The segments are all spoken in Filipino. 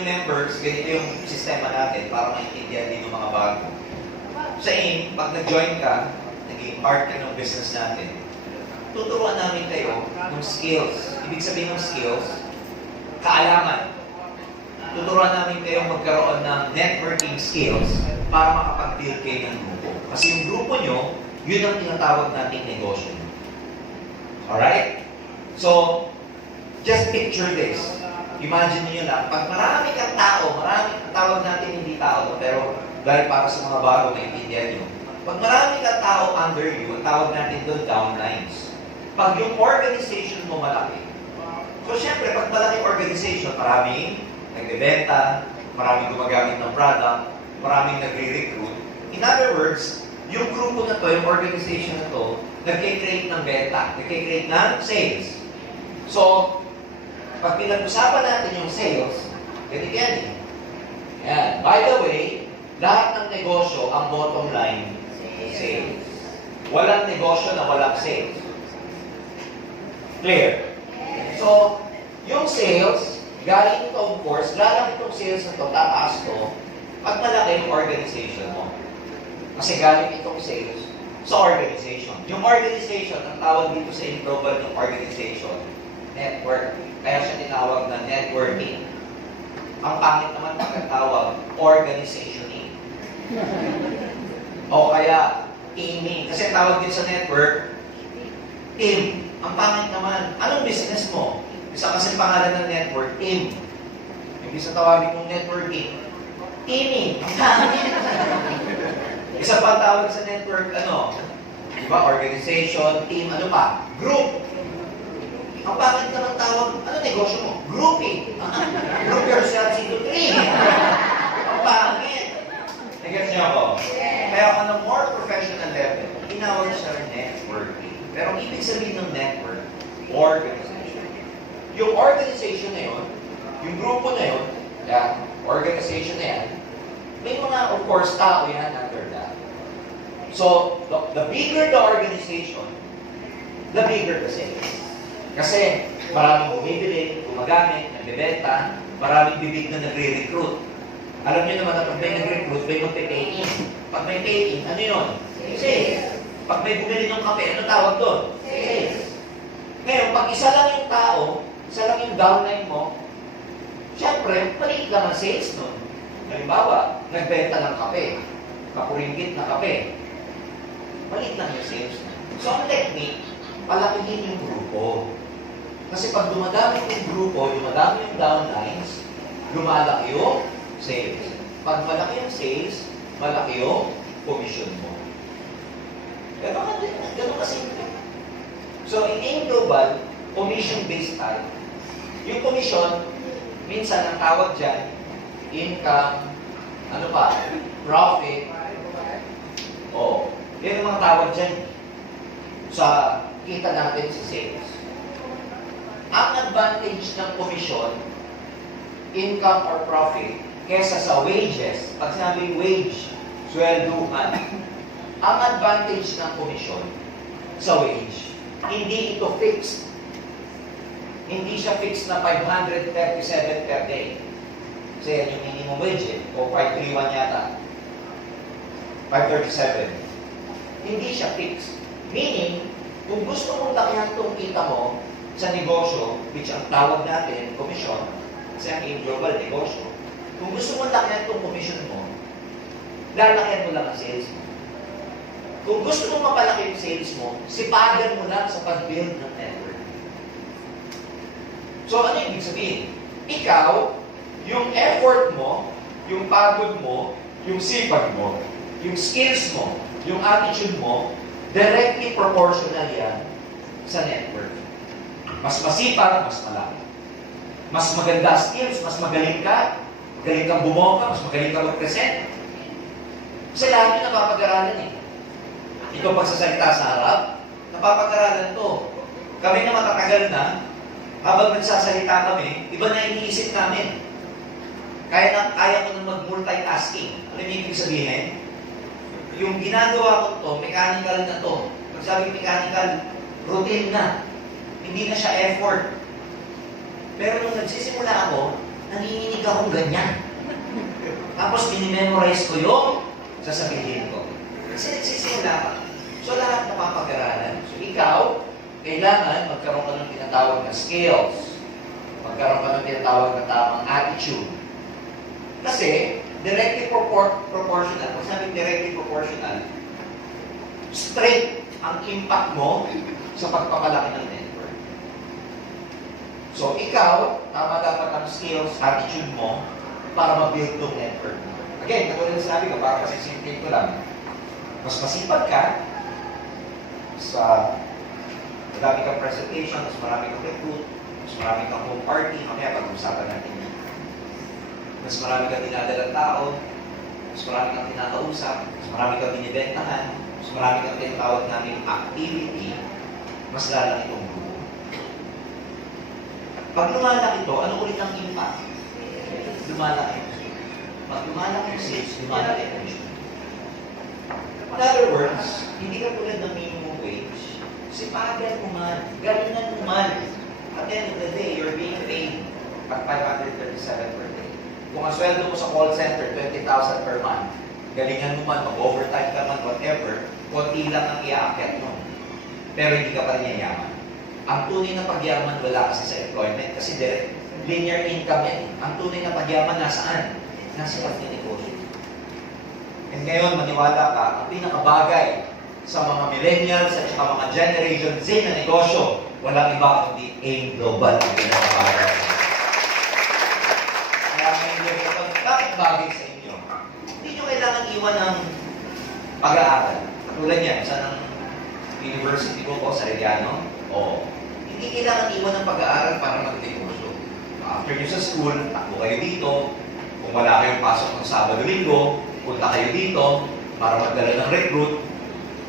new members, ganito yung sistema natin para maintindihan din ng mga bago. Sa AIM, pag nag-join ka, naging part ka ng business natin, tuturuan namin kayo ng skills. Ibig sabihin ng skills, kaalaman. Tuturuan namin kayo magkaroon ng networking skills para makapag-build kayo ng grupo. Kasi yung grupo nyo, yun ang tinatawag nating negosyo. Alright? So, just picture this. Imagine niyo lang, pag marami kang tao, marami ang tawag natin hindi tao, pero dahil para sa mga bago, maintindihan nyo. Pag marami kang tao under you, ang tawag natin doon downlines. Pag yung organization mo malaki, so syempre, pag malaking organization, maraming nagbebenta, maraming gumagamit ng product, maraming nagre-recruit. In other words, yung grupo na to, yung organization na to, nagkikreate ng benta, nagkikreate ng sales. So, pag pinag-usapan natin yung sales, ganito yan eh. Yan. By the way, lahat ng negosyo, ang bottom line, sales. Walang negosyo na walang sales. Clear? So, yung sales, galing ito, of course, lalang itong sales na ito, tataas ito, pag malaki yung organization mo. Kasi galing itong sales sa organization. Yung organization, ang tawag dito sa global ng organization, network. Kaya siya tinawag na networking. Ang pangit naman pagkatawag, organizationing. O kaya, teaming. Kasi tawag din sa network, team. Ang pangit naman, anong business mo? Isa kasi pangalan ng network, team. Yung isa tawagin mong networking, teaming. Ang pangit. Isa pa tawag sa network, ano? Diba? Organization, team, ano pa? Group. Ang pangit naman tawag, ano negosyo mo? Grouping. Group yourselves into 3. Ang pangit. Nag-gets niyo ako? Kaya on a more professional level, tinawag siya networking. Pero ang ibig sabihin ng network, organization. Yung organization na yun, yung grupo na yun, yan, organization na yan, may mga, of course, tao yan under that. So, the bigger the organization, the bigger the sales. Kasi maraming bumibili, gumagamit, nagbebenta, maraming bibig na nagre-recruit. Alam niyo naman na pag may nag-recruit, may magpe-pay-in. Pag may pay-in, ano yun? Sales. Pag may bumili ng kape, ano tawag doon? Sales. Ngayon, pag isa lang yung tao, isa lang yung downline mo, syempre, maliit lang ang sales nun. Halimbawa, nagbenta ng kape, kapuringgit na kape. Maliit lang yung sales nun. So, ang technique, palakihin yung grupo. Kasi pag dumadami yung grupo, dumadami yung downlines, lumalaki yung sales. Pag malaki yung sales, malaki yung commission mo. Ganun kasi. So, in AIM Global, commission-based tayo. Yung commission, minsan ang tawag dyan, income, ano pa, profit. O, yan ang mga tawag dyan sa kita natin sa sales. Ang advantage ng commission, income or profit, kesa sa wages, pag sinabing wage, swelduhan, ang advantage ng commission sa wage, hindi ito fixed. Hindi siya fixed na 537 per day. Kasi yan yung minimum wage o 531 yata. 537. Hindi siya fixed. Meaning, kung gusto mong lakihan itong kita mo sa negosyo, which ang tawag natin, commission, kasi ang AIM Global negosyo, kung gusto mong lakihan itong commission mo, lalakihan mo lang ang sales mo. Kung gusto mong mapalaki yung sales mo, sipagan mo lang sa pag-build ng network. So, ano yung ibig sabihin? Ikaw, yung effort mo, yung pagod mo, yung sipag mo, yung skills mo, yung attitude mo, directly proportional yan sa network. Mas masipag, mas malaki. Mas maganda skills, mas magaling kang bumoka, mas magaling kang mag-present. Kasi lahat yun napapag-aralan eh. Ito pagsasalita sa harap, napapag-aralan to. Kami na matatagal na, habang nagsasalita kami, iba na iniisip namin. Kaya ko na mag-multitasking. Alam niyo ibig sabihin? Yung ginagawa ko to, mechanical na to. Pag sabi mechanical, routine na. Hindi na siya effort. Pero nung nagsisimula ako, nanginginig akong ganyan. Tapos minimemorize ko yung sasabihin ko. Kasi nagsisimula ka. So lahat napapag-aralan. So ikaw, kailangan magkaroon ka ng tinatawag na skills. Magkaroon ka ng tinatawag na tamang attitude. Kasi, directly proportional, kung sabi directly proportional, straight ang impact mo sa pagpapalaki ng network. So, ikaw, tama dapat ang skills, attitude mo para ma-build yung network mo. Again, katulad na sinabi ko, para masisimplin ko lang, mas masipag ka sa marami kang presentation, mas marami kang recruit, mas marami kang home party, mamaya pag-usapan natin yan. Mas marami kang dinadalang tao, mas marami kang tinakausap, mas marami kang binibentahan, mas marami kang tinatawag namin activity, mas lalaki itong grupo. Pag lumalaki ito, ano ulit ang impact? Lumalaki. Pag lumalaki yung sales, lumalaki ang issue. In other words, hindi ka tulad ng minimum wage. Sipagan mo man, galingan mo man. At the end of the day, you're being paid at 537 per day. Kung ang sweldo mo sa call center, 20,000 per month, galingan mo man, mag-overtime ka man, whatever, konti lang ang iaakit mo. Pero hindi ka pa rin yayaman. Ang tunay na pagyaman wala kasi sa employment, kasi direct, linear income yan. Ang tunay na pagyaman nasaan? Nasa pagninegosyo. And ngayon, maniwala ka, ang pinakabagay sa mga millennials at saka mga Generation Z na negosyo, walang iba kundi AIM Global ang pinakabagay. Kaya ngayon, bakit bagay sa inyo? Hindi nyo kailangan iwan ng pag-aaral. Katulad yan, sa ng university ko sa Arellano, hindi kailangan iwan ng pag-aaral para mag-negosyo. After nyo sa school, takbo kayo dito. Kung wala kayong pasok ng Sabado-Linggo, punta kayo dito para magdala ng recruit.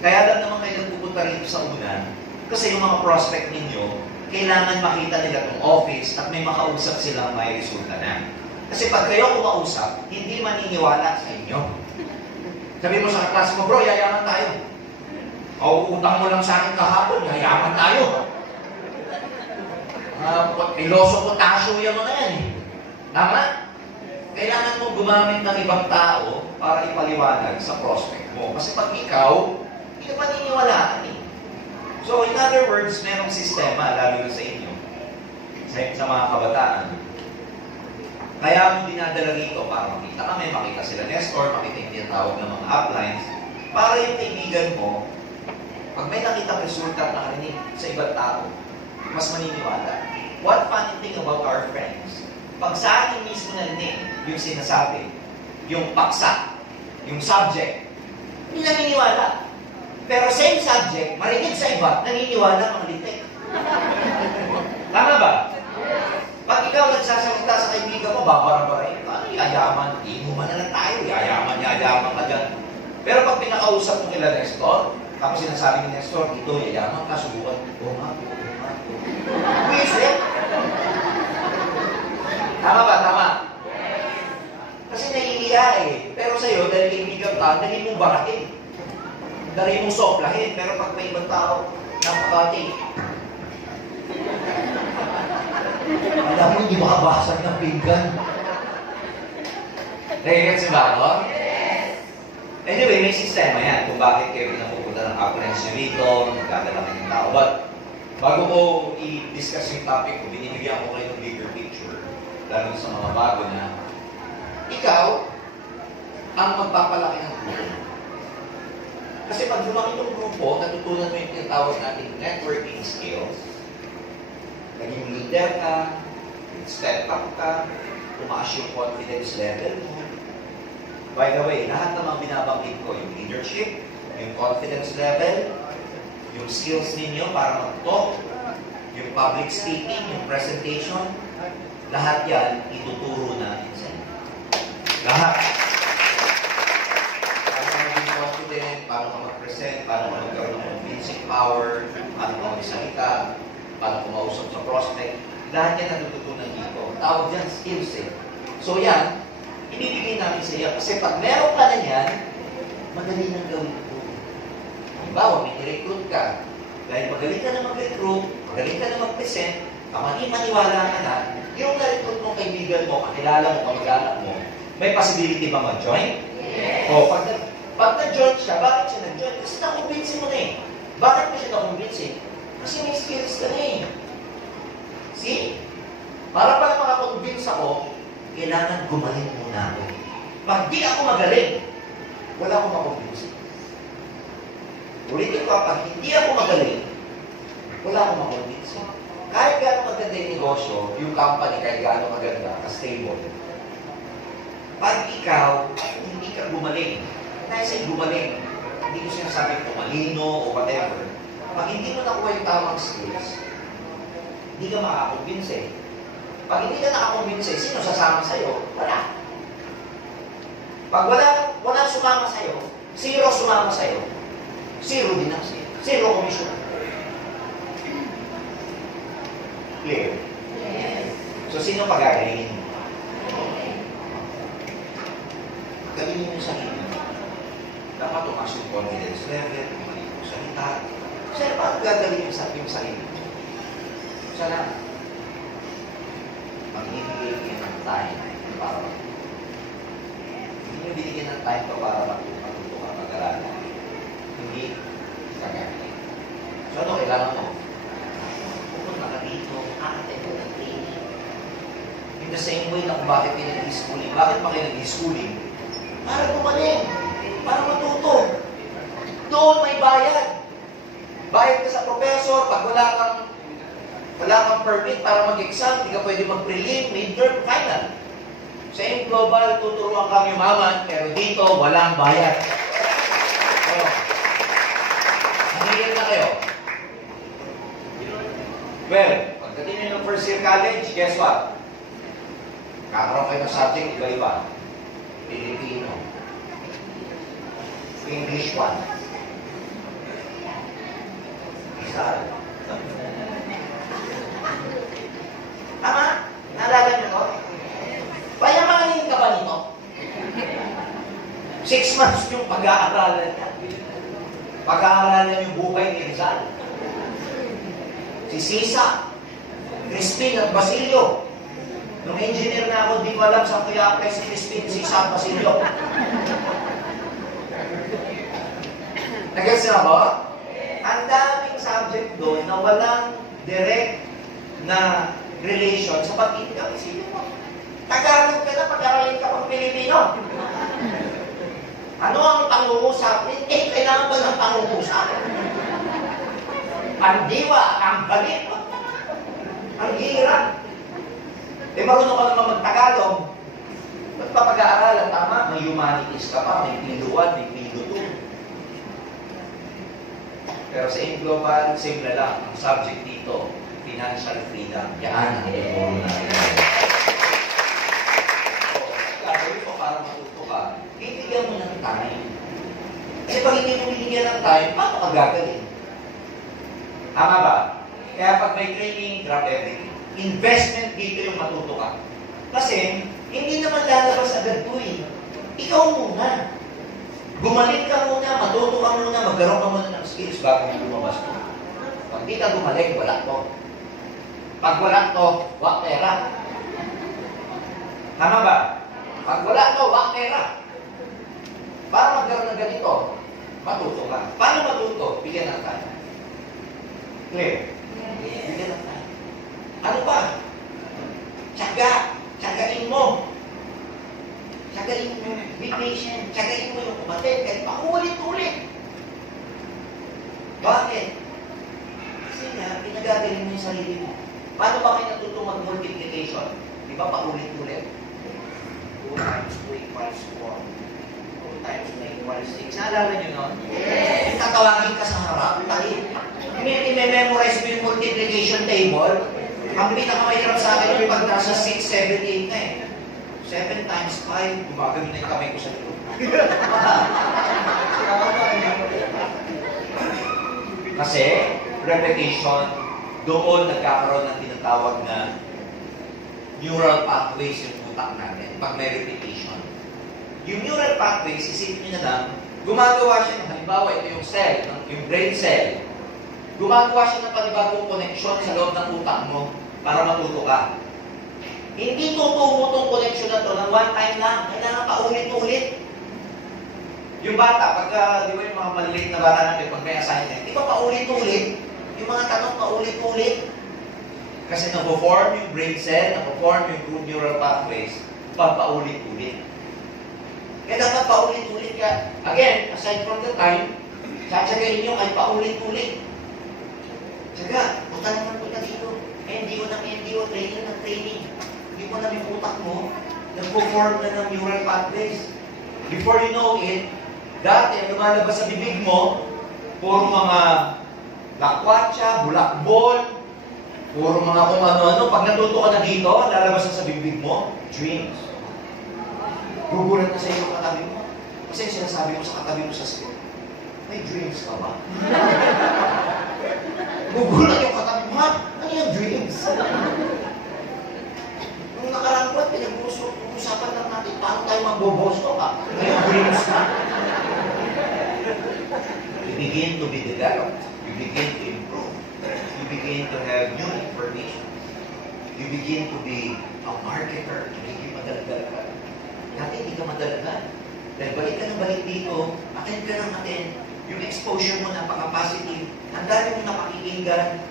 Kaya lang naman kayo nagpupunta rito sa una kasi yung mga prospect ninyo, kailangan makita nila itong office at may makausap silang may resulta na. Kasi pag kayo kumausap, hindi maniniwala sa inyo. Sabi mo sa klase mo, bro, yayaman tayo. O utang mo lang sa akin kahapon, yayaman tayo. Iloso potasyo yung mga yan eh. Tama? Kailangan mo gumamit ng ibang tao para ipaliwanag sa prospect mo. Kasi pag ikaw, hindi ka paniniwalaan eh. So, in other words, merong sistema, lalo na sa inyo, sa mga kabataan. Kaya mo dinadala rito para makita kami, makita sila Nestor, makita yung tinatawag ng mga uplines, para yung kaibigan mo, pag may nakita resulta at nakarinig sa ibang tao, mas maniniwala. What funny thing about our friends, pag sa akin mismo narinig yung sinasabi, yung paksa, yung subject, hindi naniniwala. Pero same subject, marinig sa iba, naniniwala mga litik. Tama ba? Pag ikaw nagsasalita sa kaibigan mo, babara-barayin ka, yayaman, inuman na lang tayo, yayaman ka dyan. Pero pag pinakausap mo kila Nestor, tapos sinasabi ni Nestor, ito, yayaman ka, subukan, Wisit? Tama ba? Tama? Kasi nahihiya eh. Pero sa'yo, dahil kaibigan ka, dali mong barakin. Dali mong soplahin. Pero pag may ibang tao, napakati. Alam mo, hindi makabasag ng pinggan. Nagigets ba ako? Anyway, may sistema yan kung bakit kayo pinapupunta ng appliance nyo rito, nagdadala kayo ng tao. But, bago ko i-discuss yung topic ko, binibigyan ko kayo ng bigger picture, lalo sa mga bago na, ikaw, ang magpapalaki ng grupo. Kasi pag lumaki itong grupo, natutunan mo yung tinatawag natin networking skills, naging leader ka, step up ka, tumaas yung confidence level mo. By the way, lahat ng mga binabanggit ko, yung leadership, yung confidence level, yung skills ninyo para mag-talk, yung public speaking, yung presentation, lahat yan ituturo natin sa inyo. Lahat. Paano ka maging confident, paano ka mag-present, paano ka magkaroon ng convincing power, paano ka magsalita, paano ka mausap sa prospect, lahat yan natututunan dito. Tawag dyan, skills eh. So yan, ibibigay namin sa iyo. Kasi pag meron ka na yan, madali nang gawin ito. Halimbawa, may i-recruit ka. Dahil magaling ka na mag-recruit, magaling ka na mag-present, maniwala ka na, yung na-recruit mong kaibigan mo, kakilala mo, kamag-anak mo, may possibility ba mag-join? Yes. O, pag na-join siya, bakit siya nag-join? Kasi na-convince mo na eh. Bakit mo siya na-convince eh? Kasi may skills ka na eh. See? Para pala makakonvince ako, kailangan gumaling muna ako. Pag di ako magaling, wala akong makonvince. Ulitin ko, pag hindi ako magaling, wala akong makonvince. Kahit gano'ng maganda yung negosyo, yung company, kahit gano'ng maganda, ka-stable, pag ikaw, hindi ka gumaling, dahil sa'yo gumaling, hindi ko sinasabi tumalino o whatever, pag hindi mo nakuha yung tamang skills, hindi ka makakonvince eh. Pag hindi ka nakakonvince, sino sasama sa'yo? Wala. Pag wala sumama sa'yo, zero sumama sa'yo, zero din ang sa'yo. Zero commission. Clear? Yes. So, sino pagagalingin mo? Galingin mo sa sarili. Dapat tumas yung confidence level, tumaling mo salita. Sir, paano gagalingin mo sa sarili? Sana, magbibigay kayo ng time para hindi nyo binigyan ng time pa para matuto ka mag-aralan. Hindi kagaling. So ano kailangan mo? Pupunta ka dito, attend ka ng training. In the same way na kung bakit kayo nag-schooling. Bakit pa kayo nag-schooling? Para gumaling. Para matuto. Doon may bayad. Bayad ka sa professor. Pag wala kang permit para mag-exam, hindi ka pwede mag-prelim, midterm, final. Sa global, tuturuan kang yumaman, pero dito, walang bayad. So, nangyayari na kayo. Well, pagdating nyo ng first year college, guess what? Kakaroon kayo ng subject, iba-iba. Filipino. English 1. Rizal. Tama? Naalala niyo to? Payamanin ka ba nito? 6 months yung pag-aaralan niya. Pag-aaralan yung buhay ni Rizal. Si Sisa, Crispin at Basilio. Nung engineer na ako, di ko alam saan ko i-apply si Crispin, Sisa at Basilio. Nag-gets na ba? Ang daming subject doon na walang direct na relation sa pag-income. Isipin mo, Tagalog ka na, pag-aralin ka pang Pilipino. Ano ang pangungusap? Eh, kailangan ba ng pangungusap? Ang diwa, ang balik. Ang hirap. Eh, marunong ka naman mag-Tagalog. Ba't pa pag-aaralan? Tama, may humanities ka pa, may pilo 1, may pilo 2. Pero sa global, simple lang. Ang subject dito, financial freedom. Yan ang ituro natin. So, gagawin ko para matuto ka, bibigyan mo ng time. Kasi pag hindi mo binigyan ng time, paano ka gagawin? Tama ba? Kaya pag may training, drop everything. Investment dito yung matuto ka. Kasi, hindi naman lalabas agad po eh. Ikaw muna. Gumaling ka muna, matuto ka muna, magkaroon ka muna ng skills bago mo lumabas mo. Pag di ka gumaling, wala to. Pag wala to, wak pera. Tama ba? Pag wala to, wak pera. Para magkaroon ng ganito, matuto ka. Paano matuto? Bigyan ng time. Clear? Bigyan ng time. Ano pa? Tiyaga. Tiyagain mo. Tiyagain mo. Be patient. Tiyagain mo yung kumatin. Kahit paulit-ulit. Bakit? Kasi nga, pinagagaling mo yung sarili mo. Paano ba kayo natuto mag-multiplication? Di ba paulit-ulit? 2 times 2 equals 4. 2 times 2 equals 6. Naalala nyo nun? Yes! Tatawagin ka sa harap. I-memorize mo yung multiplication table. Ang pinakamahirap sa akin yung pag nasa 6, 7, 8 na eh. 7 times 5, gumagano na yung kamay ko sa likod. Kasi, repetition, doon nagkakaroon ng tinatawag na neural pathways yung utak natin pag may repetition. Yung neural pathways, isipin nyo na lang, gumagawa siya ng, halimbawa, ito yung cell, yung brain cell. Gumagawa siya ng panibagong connection sa loob ng utak mo para matuto ka. Hindi tutubo tong connection na to ng one time lang. Kailangan paulit-ulit. Yung bata, di ba yung mga maliliit na bata natin, pag may assignment, di ba paulit-ulit? Yung mga tanong paulit-ulit. Kasi na-form yung brain cell, na-form yung good neural pathways, pag paulit-ulit. Kaya dapat paulit-ulit ka. Again, aside from the time, tsatsagayin nyo ay paulit-ulit. Tsaga, punta naman punta dito. NDO ng NDO, training ng training. Hindi mo na yung utak mo, nag-form na ng neural pathways. Before you know it, dati, ang lumalabas sa bibig mo, puro mga lakwatsa, bulakbol, puro mga kung ano-ano. Pag natuto ka na dito, lalabas na sa bibig mo, dreams. Gugulat na sa iyo ang katabi mo. Kasi sinasabi mo sa katabi mo sa school, may dreams ka ba? Gugulat yung katabi mo, ha? Ano yung dreams? Nung nakarang buwan, pinag-uusapan lang natin paano tayo magbobosto ka. Ano yung dreams ka? You begin to be developed. You begin to improve. You begin to have new information. You begin to be a marketer. Hindi madalagal ka. Dati hindi ka madalagal. Dahil balik ka ng balik dito, attend ka ng attend. Yung exposure mo napaka-positive. Ang dami mong napakikinggan.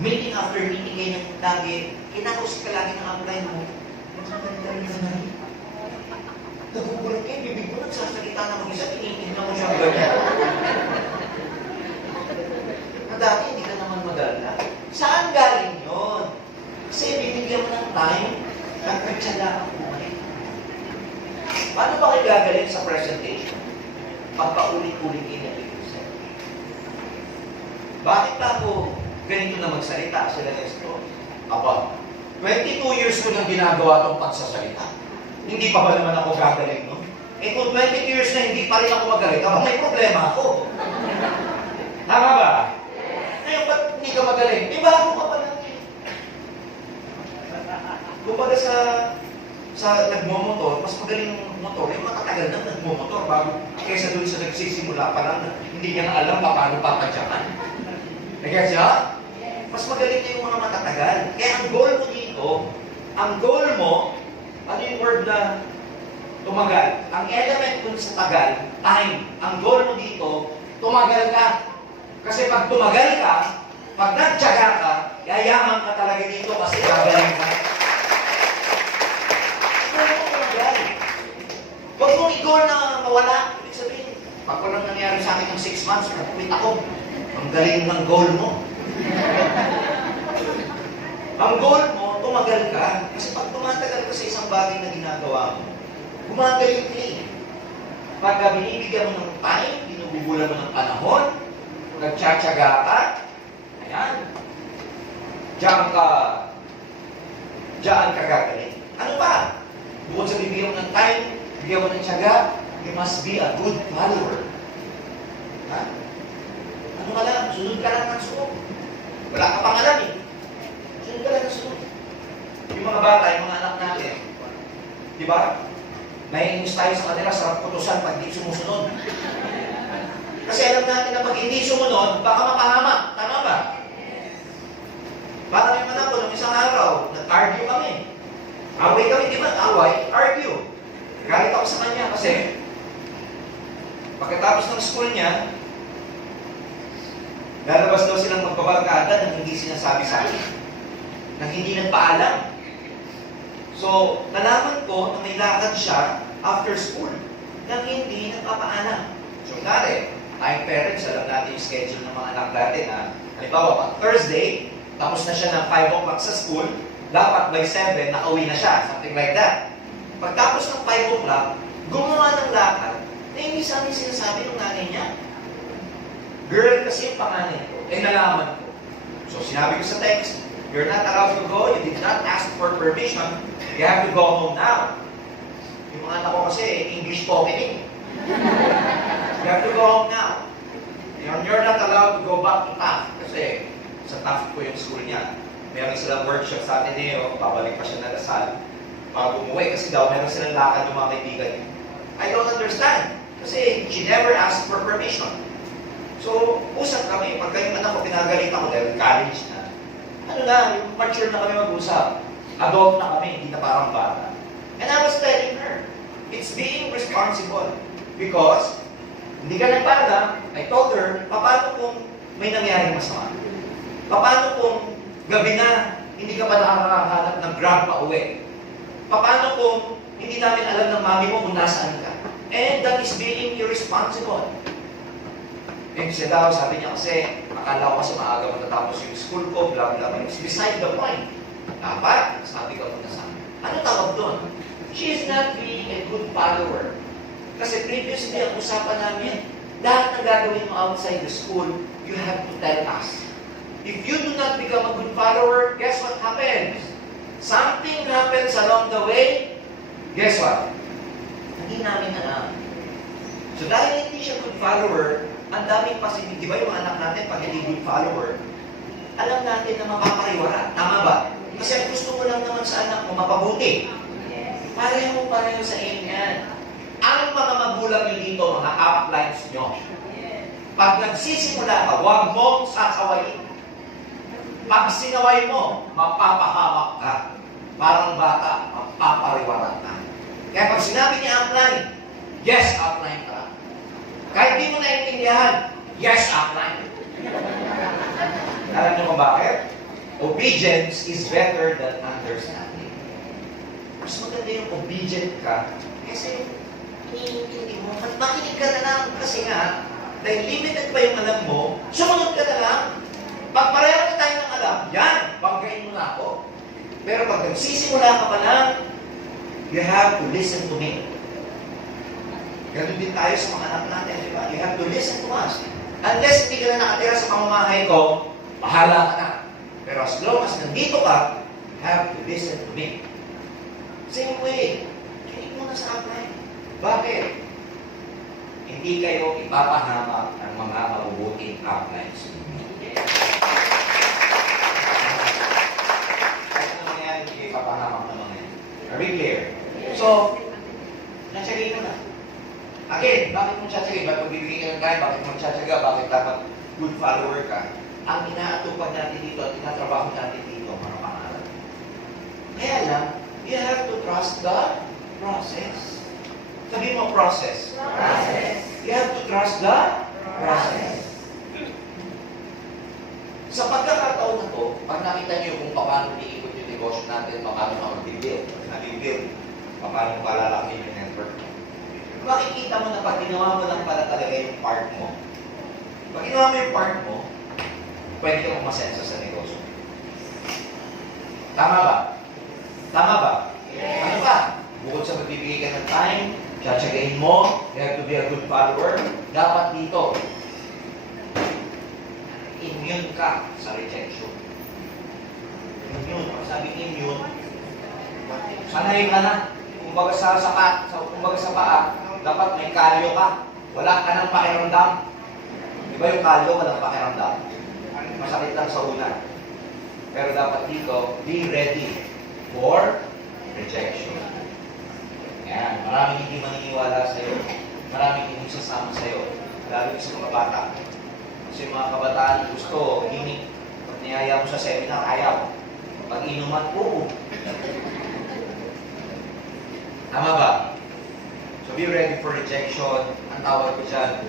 Meeting after meeting kayo ng lagi. Kinakus ka lagi ng upline mo. Nagsasalita ka na rin. Nagugulat kayo, bibig mo nagsasalita na mag-isa, tinitingnan mo siya ganyan. Na dati hindi ka naman madala. Saan galing yun? Kasi binigyan mo ng time, nagkatsala ka buhay. Paano ba kayo gagaling sa presentation? Pagpaulit-ulit in-represent. Bakit ba ako ganito na magsalita sila Nestor? Aba, 22 years ko nang ginagawa itong pagsasalita. Hindi pa ba naman ako gagaling, no? Eh kung 20 years na hindi pa rin ako magaling, aba may problema ako. Tama ba? Ngayon, ba't hindi ka magaling? Di ba ako ka pa lang eh? Kumbaga sa nagmumotor, mas magaling yung motor, yung matatagal na nagmumotor bago kaysa doon sa nagsisimula pa lang, hindi niya na alam paano papadyakan. Kaya siya, mas magaling na yung mga matatagal. Kaya ang goal mo dito, ang goal mo, ano yung word na tumagal? Ang element dun sa tagal, time. Ang goal mo dito, tumagal ka. Kasi pag tumagal ka, pag nagtyaga ka, yayaman ka talaga dito kasi gagaling ka. Huwag mong i-goal na mawala. Ibig sabihin, pag walang nangyari sa akin ng 6 months, nag-quit ako. Ang galing ng goal mo. Ang goal mo, tumagal ka. Kasi pag tumatagal ka sa isang bagay na ginagawa mo, gumagaling ka eh. Pagka binibigyan mo ng time, binububulan mo ng panahon, nagtsatsaga ka, ayan, diyan ka gagaling. Ano pa? Bukod sa bibigyan mo ng time, bigyan mo ng tiyaga, you must be a good follower. Ha? Ano ka lang? Sunod ka lang ng sunod. Wala ka pang alam eh. Sunod ka lang ng sunod. Yung mga bata, yung mga anak natin, di ba? Naiinis tayo sa kanila, sarap kutusan pag hindi sumusunod. Kasi alam natin na pag hindi sumunod, baka mapahamak. Tama ba? Parang yung anak ko, nung isang araw, nag-argue kami. Away kami, di ba? Away, argue. Galit ako sa kanya kasi pagkatapos ng school niya, lalabas daw silang magbabarkada nang hindi sinasabi sa akin. Nang hindi nagpaalam. So, nalaman ko na may lakad siya after school nang hindi nagpapaalam. So, kare, tayong parents, alam natin yung schedule ng mga anak natin na halimbawa, pag Thursday, tapos na siya ng 5 o'clock sa school, dapat by 7, nakauwi na siya. Something like that. Pagtapos ng 5 o'clock, gumawa ng lakad na hindi sa amin sinasabi ng nanay niya. Girl kasi yung pangalan ko. Eh, nalaman ko. So, sinabi ko sa text, you're not allowed to go, you did not ask for permission, you have to go home now. Yung mga anak ko kasi, English spoken. You have to go home now. You're not allowed to go back to Taft. Kasi, sa Taft po yung school niya. Meron silang workshop sa Ateneo, babalik pa siya na Lasal. Pag umuwi kasi daw, meron silang lakad ng mga kaibigan niya. I don't understand. Kasi she never asked for permission. So, usap kami. Pagka yung anak ko, pinagalit ako dahil college na. Ano na, yung mature na kami mag-usap. Adult na kami, hindi na parang bata. And I was telling her, it's being responsible. Because, hindi ka nagpaalam, I told her, paano kung may nangyaring masama? Paano kung gabi na, hindi ka pa nakakahanap ng grab pa uwi? Paano kung hindi namin alam ng mami mo kung nasaan ka? And that is being irresponsible. And siya daw, sabi niya kasi, akala ko kasi maaga matatapos yung school ko, blah blah blah. It's beside the point. Dapat, sabi ka muna sa amin. Ano tawag doon? She is not being a good follower. Kasi previously, ang usapan namin, lahat na gagawin mo outside the school, you have to tell us. If you do not become a good follower, guess what happens? Something happens along the way, guess what? Hindi namin alam. So dahil hindi siya good follower, ang daming pasimil. Di ba yung anak natin, pag hindi good follower, alam natin na mapapariwara. Tama ba? Kasi ang gusto mo lang naman sa anak mo, mapabuti. Pareho sa inyo yan. Ang mga magulang nyo dito, mga uplines nyo, pag nagsisimula ka, huwag mong sasawayin. Pag sinaway mo, mapapahamak ka. Parang bata, mapapariwara ka. Kaya pag sinabi ni upline, yes, upline ka. Kahit di mo naiintindihan, yes, upline. Alam niyo kung bakit? Obedience is better than understanding. Mas maganda yung obedient ka kasi hindi mo, makinig ka na lang kasi nga, dahil limited pa yung alam mo, sumunod ka na lang. Pag pareho na tayo ng alam, yan, banggain mo na ako. Pero pag nagsisimula ka pa lang, you have to listen to me. Ganun din tayo sa mga anak natin, di ba? You have to listen to us. Unless hindi ka na nakatira sa pamamahay ko, bahala ka na. Pero as long as nandito ka, you have to listen to me. Same way, kinig mo na sa upline. Bakit? Hindi kayo ipapahamak ng mga mabubuting uplines. Kahit ano mangyari, hindi kayo ipapahamak ng mga yan. Are we clear? So, natsagay ka na. Again, bakit mo tsatsagay? Bakit magbibigay ka ng kaya? Bakit mo tsatsagay? Bakit dapat good follower ka? Ang inaatupag natin dito at tinatrabaho natin dito, mga pangalan. Kaya lang, you have to trust the process. Sabi mo, process. Process. You have to trust the process. Sa pagkakataon na to, pag nakita niyo kung paano iikot yung negosyo natin, paano na mag-build, paano palalaki yung network, makikita mo na pag ginawa mo lang pala talaga yung part mo. Pag ginawa mo yung part mo, pwede kang umasenso sa negosyo. Tama ba? Tama ba? Yes. Ano ba? Bukod sa magbibigay ka ng time, tsatsagain mo, you have to be a good follower, dapat dito, immune ka sa rejection. Immune. Pag sabi immune, sanay ka na. Kumbaga sa sapat, kumbaga sa paa, dapat may kalyo ka. Wala ka ng pakiramdam. Di ba yung kalyo, walang pakiramdam? Masakit lang sa una. Pero dapat dito, be ready for rejection. Yan. Maraming hindi maniniwala sa'yo. Maraming hindi sasama sa'yo. Lalo sa mga bata. Kasi yung mga kabataan gusto, gimmick. Pag niyaya mo sa seminar, ayaw. Pag inuman, oo. Tama ba? So be ready for rejection. Ang tawag ko dyan,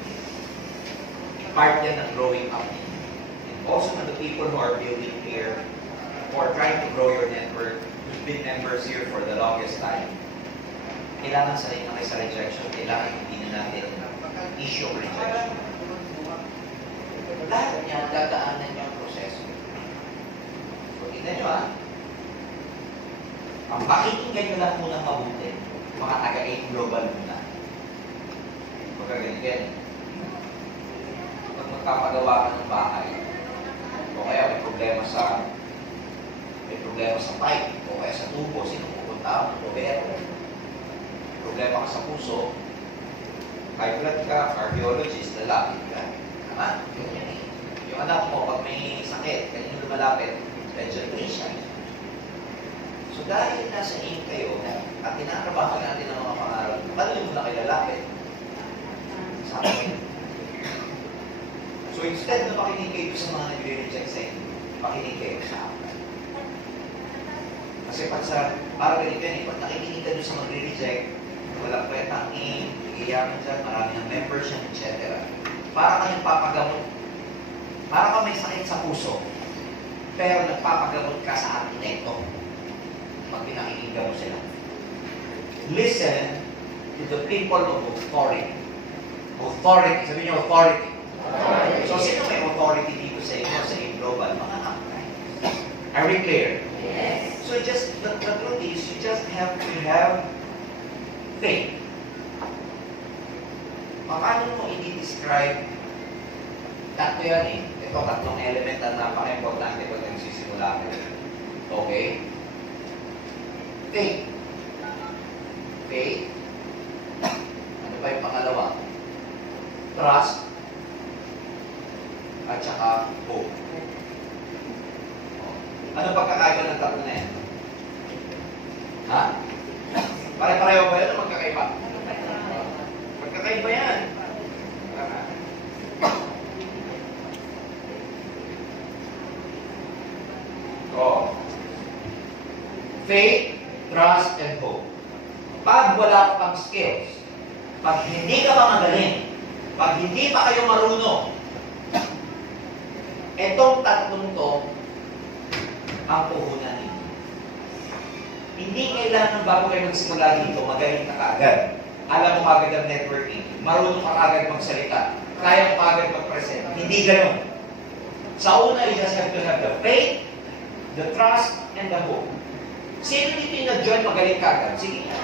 part yan ng growing up. And also to the people who are building here, or trying to grow your network, who've been members here for the longest time. Kailangan sanay na kayo sa rejection. Kailangan hindi na natin issue of rejection. Lahat niya, dadaanan niya ang proseso. So, tignan nyo ang pakikinggan nyo lang muna mabuti, mga taga-8 global muna. Magkaganyan. Pag magkapagawa ka ng bahay, o kaya may problema sa pipe, o kaya sa tubo, sino pupunta mo, tubero. May problema ka sa puso, high blood ka, cardiologist, lalapit ka. Tama? Yung anak mo, pag may sakit, kanino lumalapit, pediatrician. So dahil nasa aim kayo, at tinatrabaho natin ang mga pangarap, paano mo na kayo lalapit? Sa akin. So instead na makinig kayo sa mga nagre-reject sa inyo, makinig kayo sa akin. Kasi parang ganito yan eh, pag nakikinig ka doon sa magre-reject, walang kwentang iiyakan dyan, marami ng members yan, etc. Para ka nagpapagamot, para ka may sakit sa puso, pero nagpapagamot ka sa arkitekto pag pinakikinggan mo sila. Listen to the people of authority. Authority, sabi niyo authority. So, sino may authority dito sa inyo, sa inyo global? Mga upline. Are we clear? Yes. So, just, the truth is, you just have to have faith. Paano mo i-describe? Tatlo yan eh. Ito, tatlong element na napaka-importante pag nagsisimula ka. Okay? Faith. Faith. Ano pa yung pangalawa? Trust. At saka hope. Ano pagkakaiba ng tatlo na yan? Ha? Pare-pareho ba yan o magkakaiba? Magkakaiba yan. Oh. Faith, trust, and hope. Pag wala ka pang skills, pag hindi ka pa magaling, pag hindi pa kayo marunong, etong tatlong to, ang puhunan ninyo. Hindi kailangan bago kayo magsimula dito, magaling ka kaagad. Alam mo kaagad ang networking, marunong ka kaagad magsalita, kaya mo kaagad mag-present. Hindi ganoon. Sa una, you just have to have the faith, the trust, and the hope. Sino dito yung nag-join magaling kaagad? Sige nga.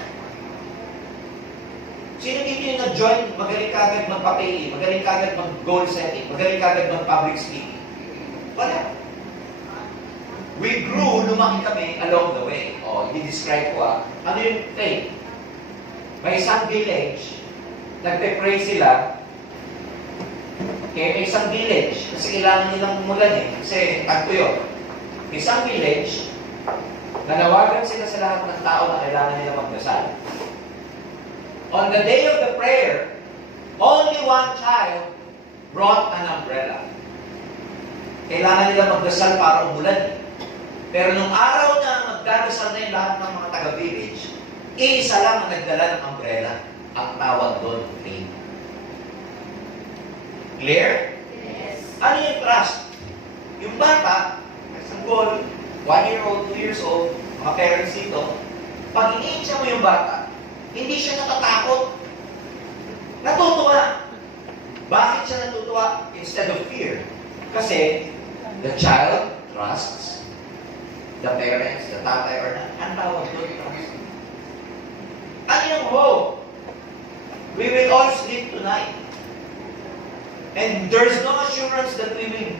Sino dito yung nag-join magaling kaagad magpa-PE, magaling kaagad mag-goal setting, magaling kaagad mag-public speaking? Wala. We grew, lumaki kami along the way. O, i-describe ko ano yung faith? May isang village, nagpe-pray sila, may isang village, kasi kailangan nilang umulan eh, kasi tagpo yun. Isang village, nanawagan sila sa lahat ng tao na kailangan nila magdasal. On the day of the prayer, only one child brought an umbrella. Kailangan nila magdasal para umulan. Pero nung araw na magdadasal na yung lahat ng mga taga-village, isa lang ang nagdala ng umbrella. Ang tawag doon, faith. Clear? Yes. Ano yung trust? Yung bata, isang goal, 1 year old, 2 years old, mga parents dito, pag iniinsa mo yung bata, hindi siya natatakot. Natutuwa. Bakit siya natutuwa instead of fear? Kasi the child trusts the parents, the tatay, or ang tawag doon, trust. Ano yung hope? We will all sleep tonight. And there's no assurance that we will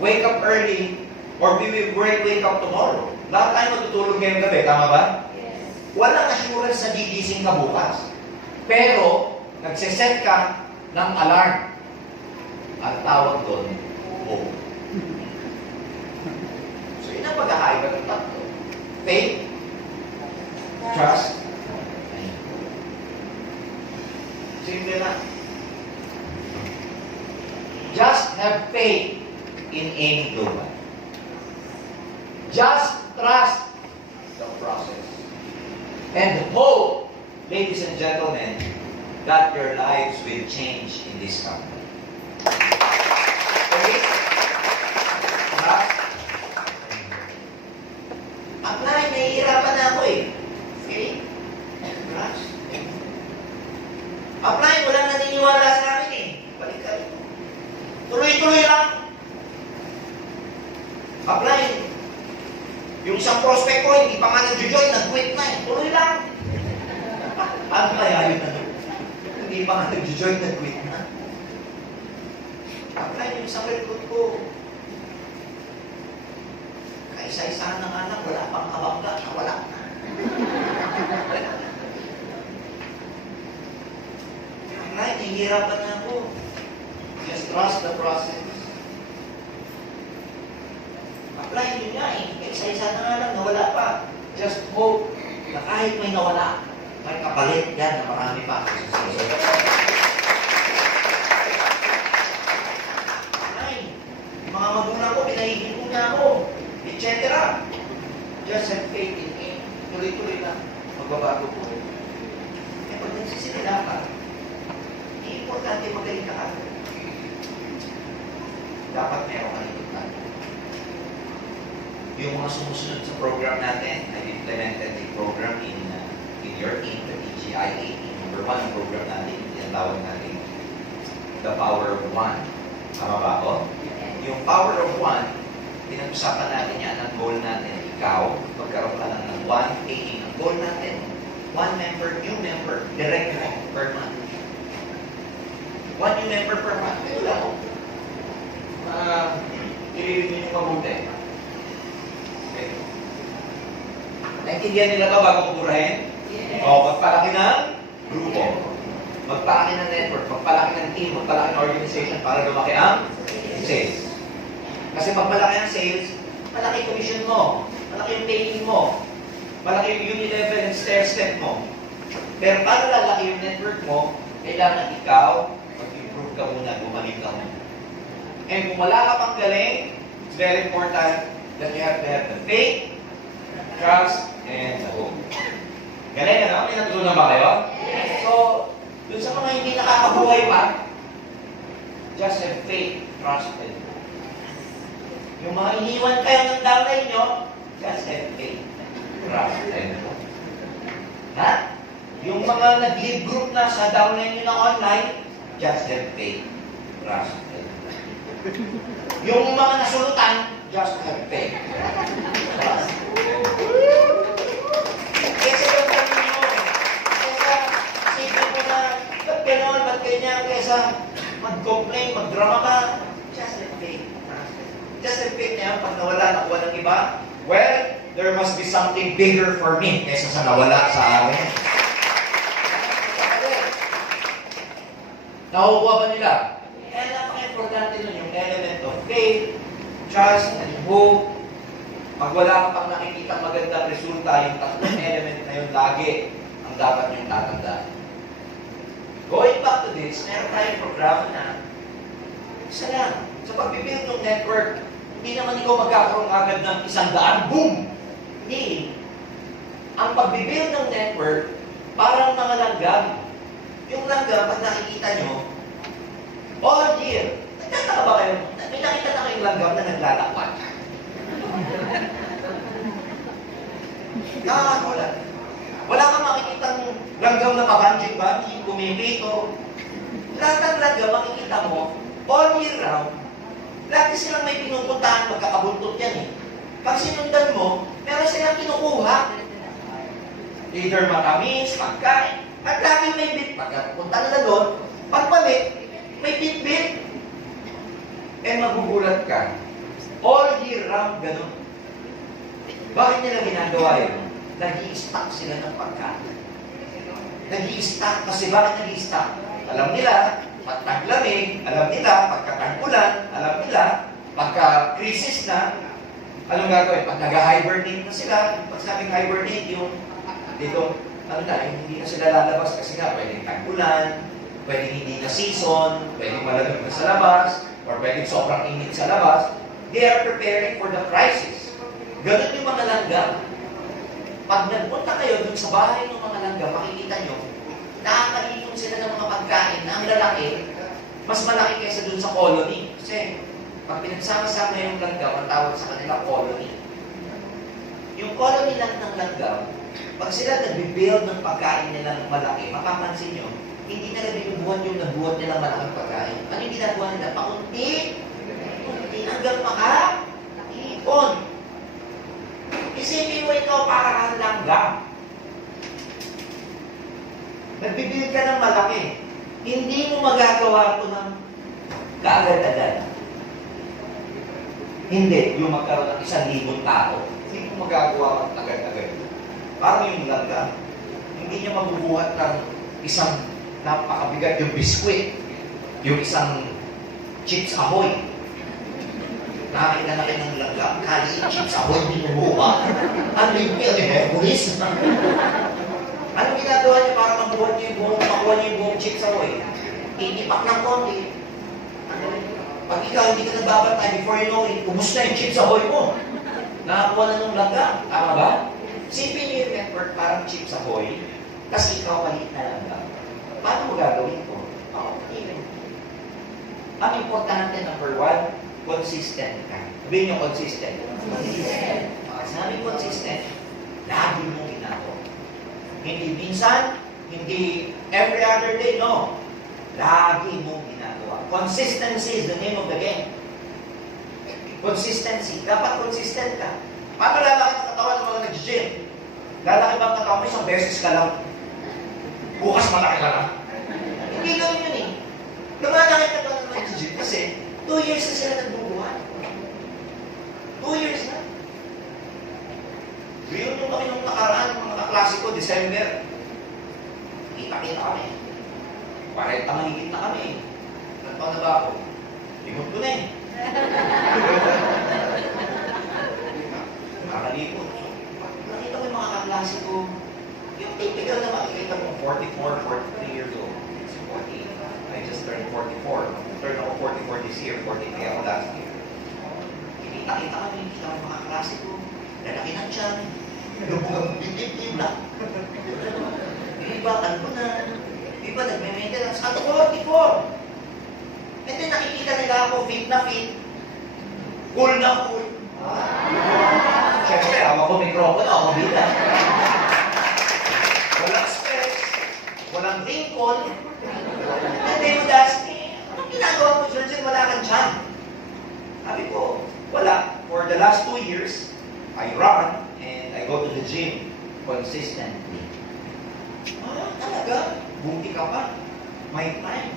wake up early or we will wake up tomorrow. Lahat tayo matutulog ngayong gabi, tama ba? Yes. Walang assurance na gigising ka bukas. Pero, nagsiset ka ng alarm. Ang tawag doon, hope. So, yun ang pagkakaiba ng tatlo. Faith, trust, and hope. Simple na. Just have faith in AIM Global. Just trust the process. And hope, ladies and gentlemen, that your lives will change in this company. Okay? Trust. Apply, nahihirapan na ako eh. Okay? Trust. Apply, walang naniniwala sa akin eh. Balik ka rin. Tuloy-tuloy lang. Apply. Yung isang prospect ko, hindi pa nga nag-join, nag-quit na eh. Tuloy lang. Ano kaya yun ano? Hindi pa nga nag-join, nag-quit na. Apply yung isang recruit ko. Kaisa-isahan na nga lang, wala pang kabangga, wala na. Apply, nahihirapan na ako. Just trust the process. Apply nyo nga eh. Isa-isa na nga lang, nawala pa. Just hope na kahit may nawala, may kapalit yan na marami pa. Ay, mga magulang ko, pinahihintong na ako, etc. Just have faith in tuloy-tuloy lang. Magbabago po. Eh, pag nagsisimula ka, importante magaling ka agad. Dapat meron ka itutan. Yung mga sumusunod sa program natin, I've implemented a program in your team, the TGI 18. Number 1 ang program natin, tinatawag natin the power of one. Tama ba ako? Yung power of one, pinag-usapan natin yan, ang goal natin, ikaw, magkaroon ka lang ng one taking. Ang goal natin, one member, new member, direct mo per month. One new member per month. Ito lang. I-review nyo mabuti. Okay. Naintindihan nila ba bago kupurahin? Yes. O, magpalaki ng grupo. Magpalaki ng network, magpalaki ng team, magpalaki ng organization para lumaki ang sales. Kasi pag malaki ang sales, malaki yung commission mo, malaki yung paying mo, malaki yung unilevel and stair step mo. Pero para lalaki yung network mo, kailangan ikaw, mag-improve ka muna, gumaling ka muna. And kung wala ka pang galing, it's very important that you have to have the faith, trust, and the hope. Galing, ano? May natutunan ba kayo? Yes. So, dun sa mga hindi nakakabuhay pa, just have faith, trust, and hope. Yung mga iniwan kayo ng downline nyo, just have faith, trust, and hope. Ha? Yung mga nag-lead group na sa downline nyo na online, just have faith, trust, and hope. Yung mga nasulutan, just have faith, trust, and hope. Kesa yung kami nyo, kesa isipin mo na, ba't gano'n, ba't ganyan, kesa mag-complain, mag-drama ka, just have faith. Just have faith niya, pag nawala, nakuha ng iba, well, there must be something bigger for me kesa sa nawala sa akin. Nakukuha ba nila? Kaya napaka-importante nun yung element of faith, trust, and hope. Pag wala ka pang nakikita magandang resulta, yung tatlong element na yun lagi ang dapat niyong tatandaan. Going back to this, meron tayong programa na isa lang. Sa pag-build ng network, hindi naman ikaw magkakaroon agad ng 100, boom! Hindi. Ang pag-build ng network, parang mga langgam. Yung langgam, pag nakikita nyo, all year, nagtataka ba kayo? May nakita na kayong langgam na naglalakwan. Nakakagulat. Wala kang makikitang langgam na kabanjing-banjing, kumipito. Lahat ng langgam makikita mo, all year round, lagi silang may pinupuntahan, magkakabuntot yan eh. Pag sinundan mo, meron silang kinukuha. Either matamis, pagkain, at lagi may bit. Pagkapunta nila doon, pagbalik, may bit-bit. Eh magugulat ka. All year round, ganun. Bakit nila ginagawa yun? Nag-i-stock sila ng pagkain. Nag-i-stock kasi bakit nag-i-stock? Alam nila, pag taglamig, alam nila, pagka-tag-ulan, alam nila, pagka-crisis na, anong gagawin? Pag nag-hibernate na sila, pag sabing hibernate, yung dito, ano na, hindi na sila lalabas kasi nga, pwedeng tag-ulan, pwedeng hindi na season, pwedeng malamig na sa labas, or pwedeng sobrang init sa labas. They are preparing for the crisis. Ganun yung mga langgam. Pag nagpunta kayo dun sa bahay ng mga langgam, makikita nyo, nakakalinom sila ng mga pagkain na ang lalaki, mas malaki kaysa dun sa colony. Kasi, pag pinagsama-sama yung langgam, ang tawag sa kanila colony. Yung colony lang ng langgam, pag sila nag-build ng pagkain nilang malaki, mapapansin nyo, hindi nila binubuhat yung nabuhat nilang malaking pagkain. Ano yung ginagawa nila? Pakunti, hanggang maka-ipon. Isipin mo ikaw para kang langgam. Nagbibuild ka ng malaki. Hindi mo magagawa ito ng kaagad-agad. Hindi, yung magkaroon ng 1,000 tao. Hindi mo magagawa ng agad-agad. Parang yung langgam. Hindi niya mabubuhat ng isang napakabigat yung biskwit. Yung isang chips ahoy. Nakakita na kayo ng langgam. Kali chips ahoy, hindi mo buha. Ano yung Hercules? Anong ginagawa niya para makuha niyo yung buong chips ahoy? Itipak ng konti. Pag ikaw hindi ka nagbabantay, before you know it, ubus na yung chips ahoy mo. Nakakuha na ng langgam. Tama ba? Sipin niyo yung network parang Chips Ahoy, tapos ikaw maliit na lang daw. Paano mo gagawin ko? Even. Ang importante, number 1, consistent ka. Sabihin niyo consistent. Consistent. Sabi consistent, lagi mong ginagawa. Hindi minsan, hindi every other day, no. Lagi mong ginagawa. Consistency is the name of the game. Consistency. Dapat consistent ka. Paano lalaki ang katawan ng mga nag-gym? Lalaki ba ang katawan mo? Isang beses ka lang. Bukas malaki ka lang. Hindi gawin yun eh. Lumalaki ka ba ng nag-gym? Kasi 2 years na sila nagbubuhat. 2 years na. Reunion kami nung nakaraan, mga kaklase ko, December. Kita-kita kami. 40 mahigit na kami. Ilan taon na ba ako? Limot ko na eh. Nakakalipot. Nakita ko yung mga kaklase ko, yung typical na makikita mo, 44, 43 years old. 40. I just turned 44. Turned ako 44 this year, 43 ako last year. Kita-kita kami, kita ko yung mga kaklase ko. Lalaki na siya. Lubog bibib na. Iba, ano na. Iba, nagme-maintenance. At 44. And then nakikita nila ako, fit na fit. Cool na cool. Siyempre, hawak ko mikropono, ako bida. Walang stress. Walang wrinkle. And then you ask me, anong ginagawa mo, George? Wala kang tiyan. Sabi ko, wala. For the last 2 years, I run and I go to the gym consistently. Talaga? Buti ka pa. My time.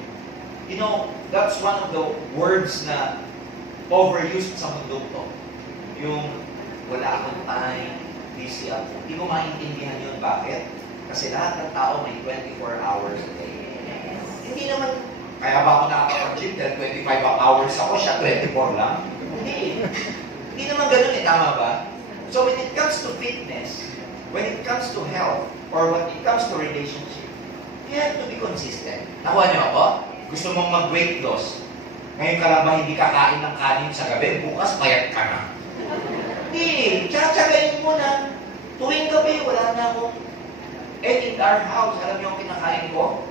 You know, that's one of the words na overused sa mundo to. Yung wala akong time, busy ako. Hindi ko maintindihan yun. Bakit? Kasi lahat ng tao may 24 hours a day. Hindi naman, kaya ba ako nakakapag-gym dahil 25 hours ako, siya 24 lang? Hindi. Hindi naman ganun eh, tama ba? So when it comes to fitness, when it comes to health, or when it comes to relationship, you have to be consistent. Nakuha niyo ako? Gusto mong mag-weight loss. Ngayon ka lang ba hindi kakain ng kanin sa gabi? Bukas, payat ka na. Hindi. Tsatsagayin mo na. Tuwing gabi, wala na akong egg in our house. Alam niyo ang kinakain ko?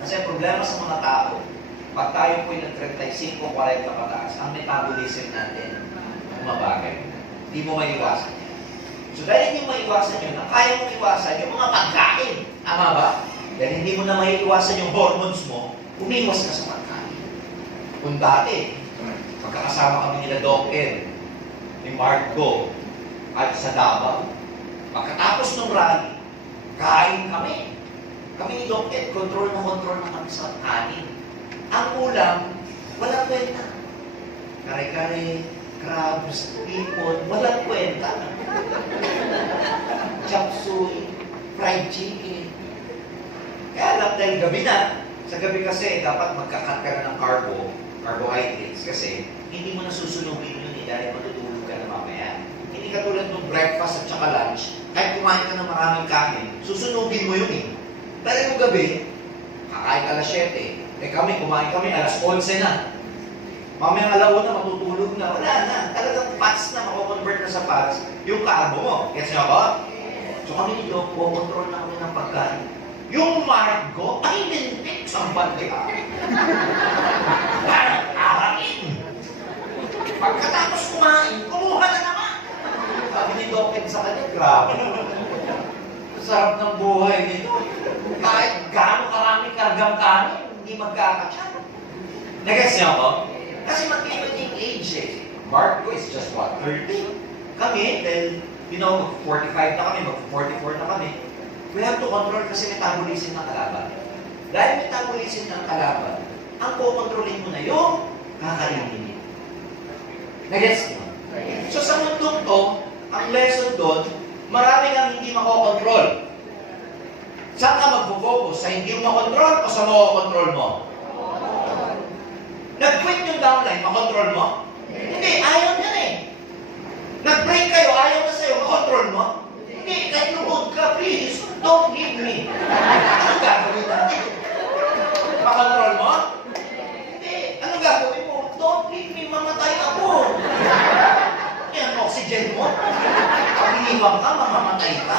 Kasi problema sa mga tao, pag tayo po'y nag-35, 40 pataas, ang metabolism natin, mabagay. Hindi mo maiwasan yan. So dahil hindi mo maiwasan yun, ang kaya mong iwasan yung mga pagkain. Tama ba? Dahil hindi mo na maiwasan yung hormones mo, umiwas ka sa pagkain. Kung dati, magkakasama kami nila Doc Ed, ni Marco, at sa Davao, pagkatapos ng rally, kain kami. Kami ni Doc Ed, control na kami sa kanin. Ang ulam, walang kwenta. Kare-kare, crabs, hipon, walang kwenta. Chop suey, fried chicken. Kaya lang dahil gabi na, sa gabi kasi dapat magkakat ka na ng carbohydrates kasi hindi mo nasusunugin yun dahil matutulog ka na mamaya. Hindi katulad ng breakfast at saka lunch, kahit kumain ka ng maraming kanin, susunugin mo yun eh. Dahil yung gabi, kakain alas 7, kami kumain kami alas 11 na. Mamaya alauna, matutulog na, wala na. Talagang fats na, makakonvert na sa fats, yung carbo mo. Gets nyo ba? So kami ni Doc, control na kami ng pagkain. Yung Margo, ay lintik sa bandi ka. Parang arangin. Pagkatapos kumain, kumuha na naman. Sabi ni Doc sa kanya, grabe. Sarap ng buhay nito. Kahit gaano karami kargang kanin, hindi magkakatyan. Nag-guess niyo ako? Kasi mag-evening age eh. Marco is just what, 30? Kami, dahil, you know, 45 na kami, mag-44 na kami. We have to control kasi metabolism ng kalaban. Dahil metabolism ng kalaban, ang kukontrolin mo na yung kakainin. Nag-gets niyo? So sa mundong to, ang lesson doon, marami kang hindi makokontrol. Saan ka magpo-focus? Sa hindi mo makontrol o sa makokontrol mo? Nag-quit yung downline, makontrol mo? Hindi, ayaw niya eh. Nag-break kayo, ayaw na sa'yo, makontrol mo? Hindi, kahit lumod ka, please, don't leave me. Ano gagawin natin? Makontrol mo? Hindi, ano gagawin mo? Don't leave me, mamatay ako. Yan, oxygen mo. Pag iniwang ka, mamamatay ka.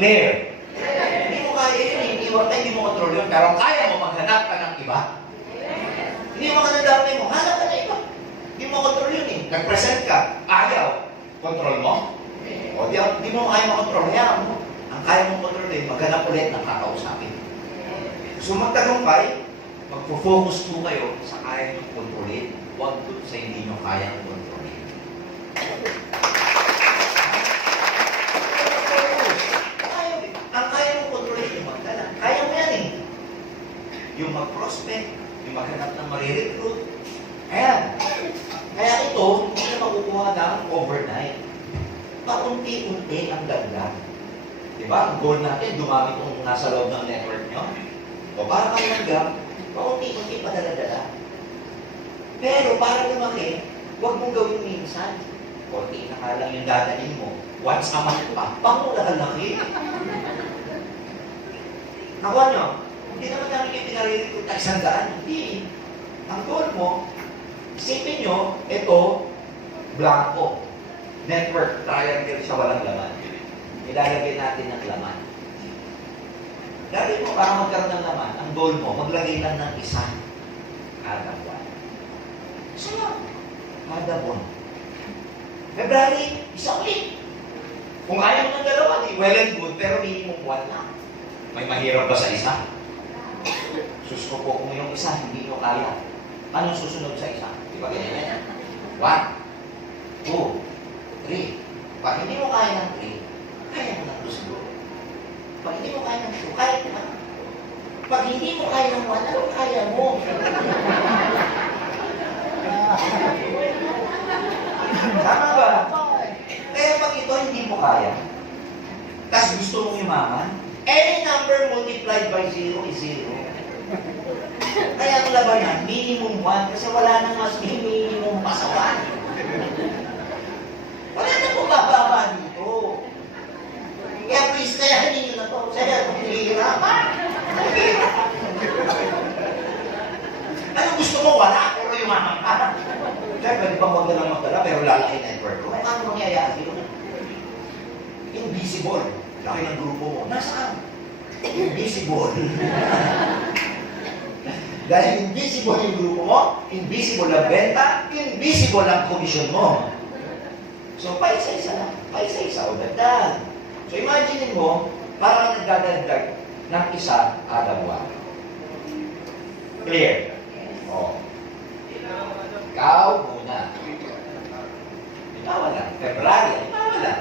Clear? Hindi mo kaya yun, hindi mo control yun. Pero kaya mo maghanap ka ng iba. Hindi mo ka nandamay mo, hanap ka ng iba. Hindi mo control yun eh. Nag-present ka, ayaw. Control mo? O di mo kaya makontrol. Hayaan mo. Ang kaya mong control eh, maghanap ulit ng kakausapin. So magtagumpay, magpo-focus po kayo sa kaya nyo kontrolin. Huwag doon sa hindi nyo kayang kontrolin. Ang kaya mong kontrolin, yung magdala. Kaya mo yan eh. Yung mag-prospect, yung maghanap ng marirecruit. Ayan. Kaya ito, hindi na makukuha ng overnight. Paunti-unti ang ganda. Diba? Ang goal natin, dumami kung nasa loob ng network nyo. O para kayo hanggang, paunti-unti padala-dala. Pero para lumaki, huwag mong gawin minsan. Konti na ka lang yung dadalhin mo. Once a month pa, pang laki. Nakuha nyo, hindi naman namin yung pinaririnig na 100. Hindi. Ang goal mo, isipin nyo, ito, blanco. Network, triangle siya, walang laman. Ilalagay natin ng laman. Lagay mo, para magkaroon ng laman, ang goal mo, maglagay lang ng isa. Kada buwan. Isa lang. Kada buwan. February, isa ulit. Kung ayaw mo ng dalawa, di well and good, pero minimum 1 lang. May mahirap ba sa isa? Sus ko po, kung yung isa, hindi nyo kaya. Anong susunod sa isa? Di ba ganyan yan? 1, 2, 3. Pag hindi mo kaya ng 3, kaya mo ng 2 siguro. Pag hindi mo kaya ng 2, kaya mo ng 2. Pag hindi mo kaya ng 1, ano kaya mo? Tama ba? Kaya pag ito hindi mo kaya, tapos gusto mong yumaman, any number multiplied by 0 is 0. Kaya ang labanan, minimum 1, kasi wala nang mas minimum pa sa 1. Wala nang bumababa dito. Kaya please, kaya ninyo na to. Kaya kung hihirapan. Anong gusto mo? Wala, pero yumaman ka. Kaya pwede bang wag na lang magdala, pero lalaki network ko. Ano mangyayari yun? Invisible. Laki ng grupo mo. Nasaan? Invisible. Dahil invisible yung grupo mo, invisible ang benta, invisible ang komisyon mo. So, paisa-isa lang. Paisa-isa o dagdag. So, imagine mo, parang nagdadagdag ng isa kada buwan. Clear? O. Ikaw muna. Ikaw wala. February, ikaw wala.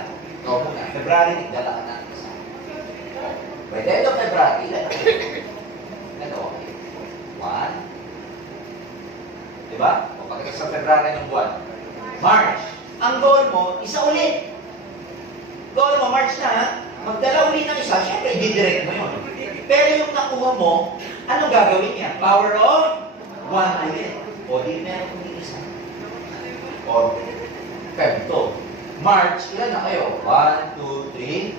Ikaw muna. February, nagdala ka ng isa. By the end of February, ilan na kayo? Ito, okay. 1. Diba? O pagkatapos sa February ng buwan. March. Ang goal mo, isa ulit. Goal mo, March na ha? Magdala ulit ng isa, syempre, didirect mo yun. Pero yung nakuha mo, anong gagawin niya? Power of 1 ulit. O, di meron kong isa. O, Feb 2. March, ilan na kayo? 1, 2, 3,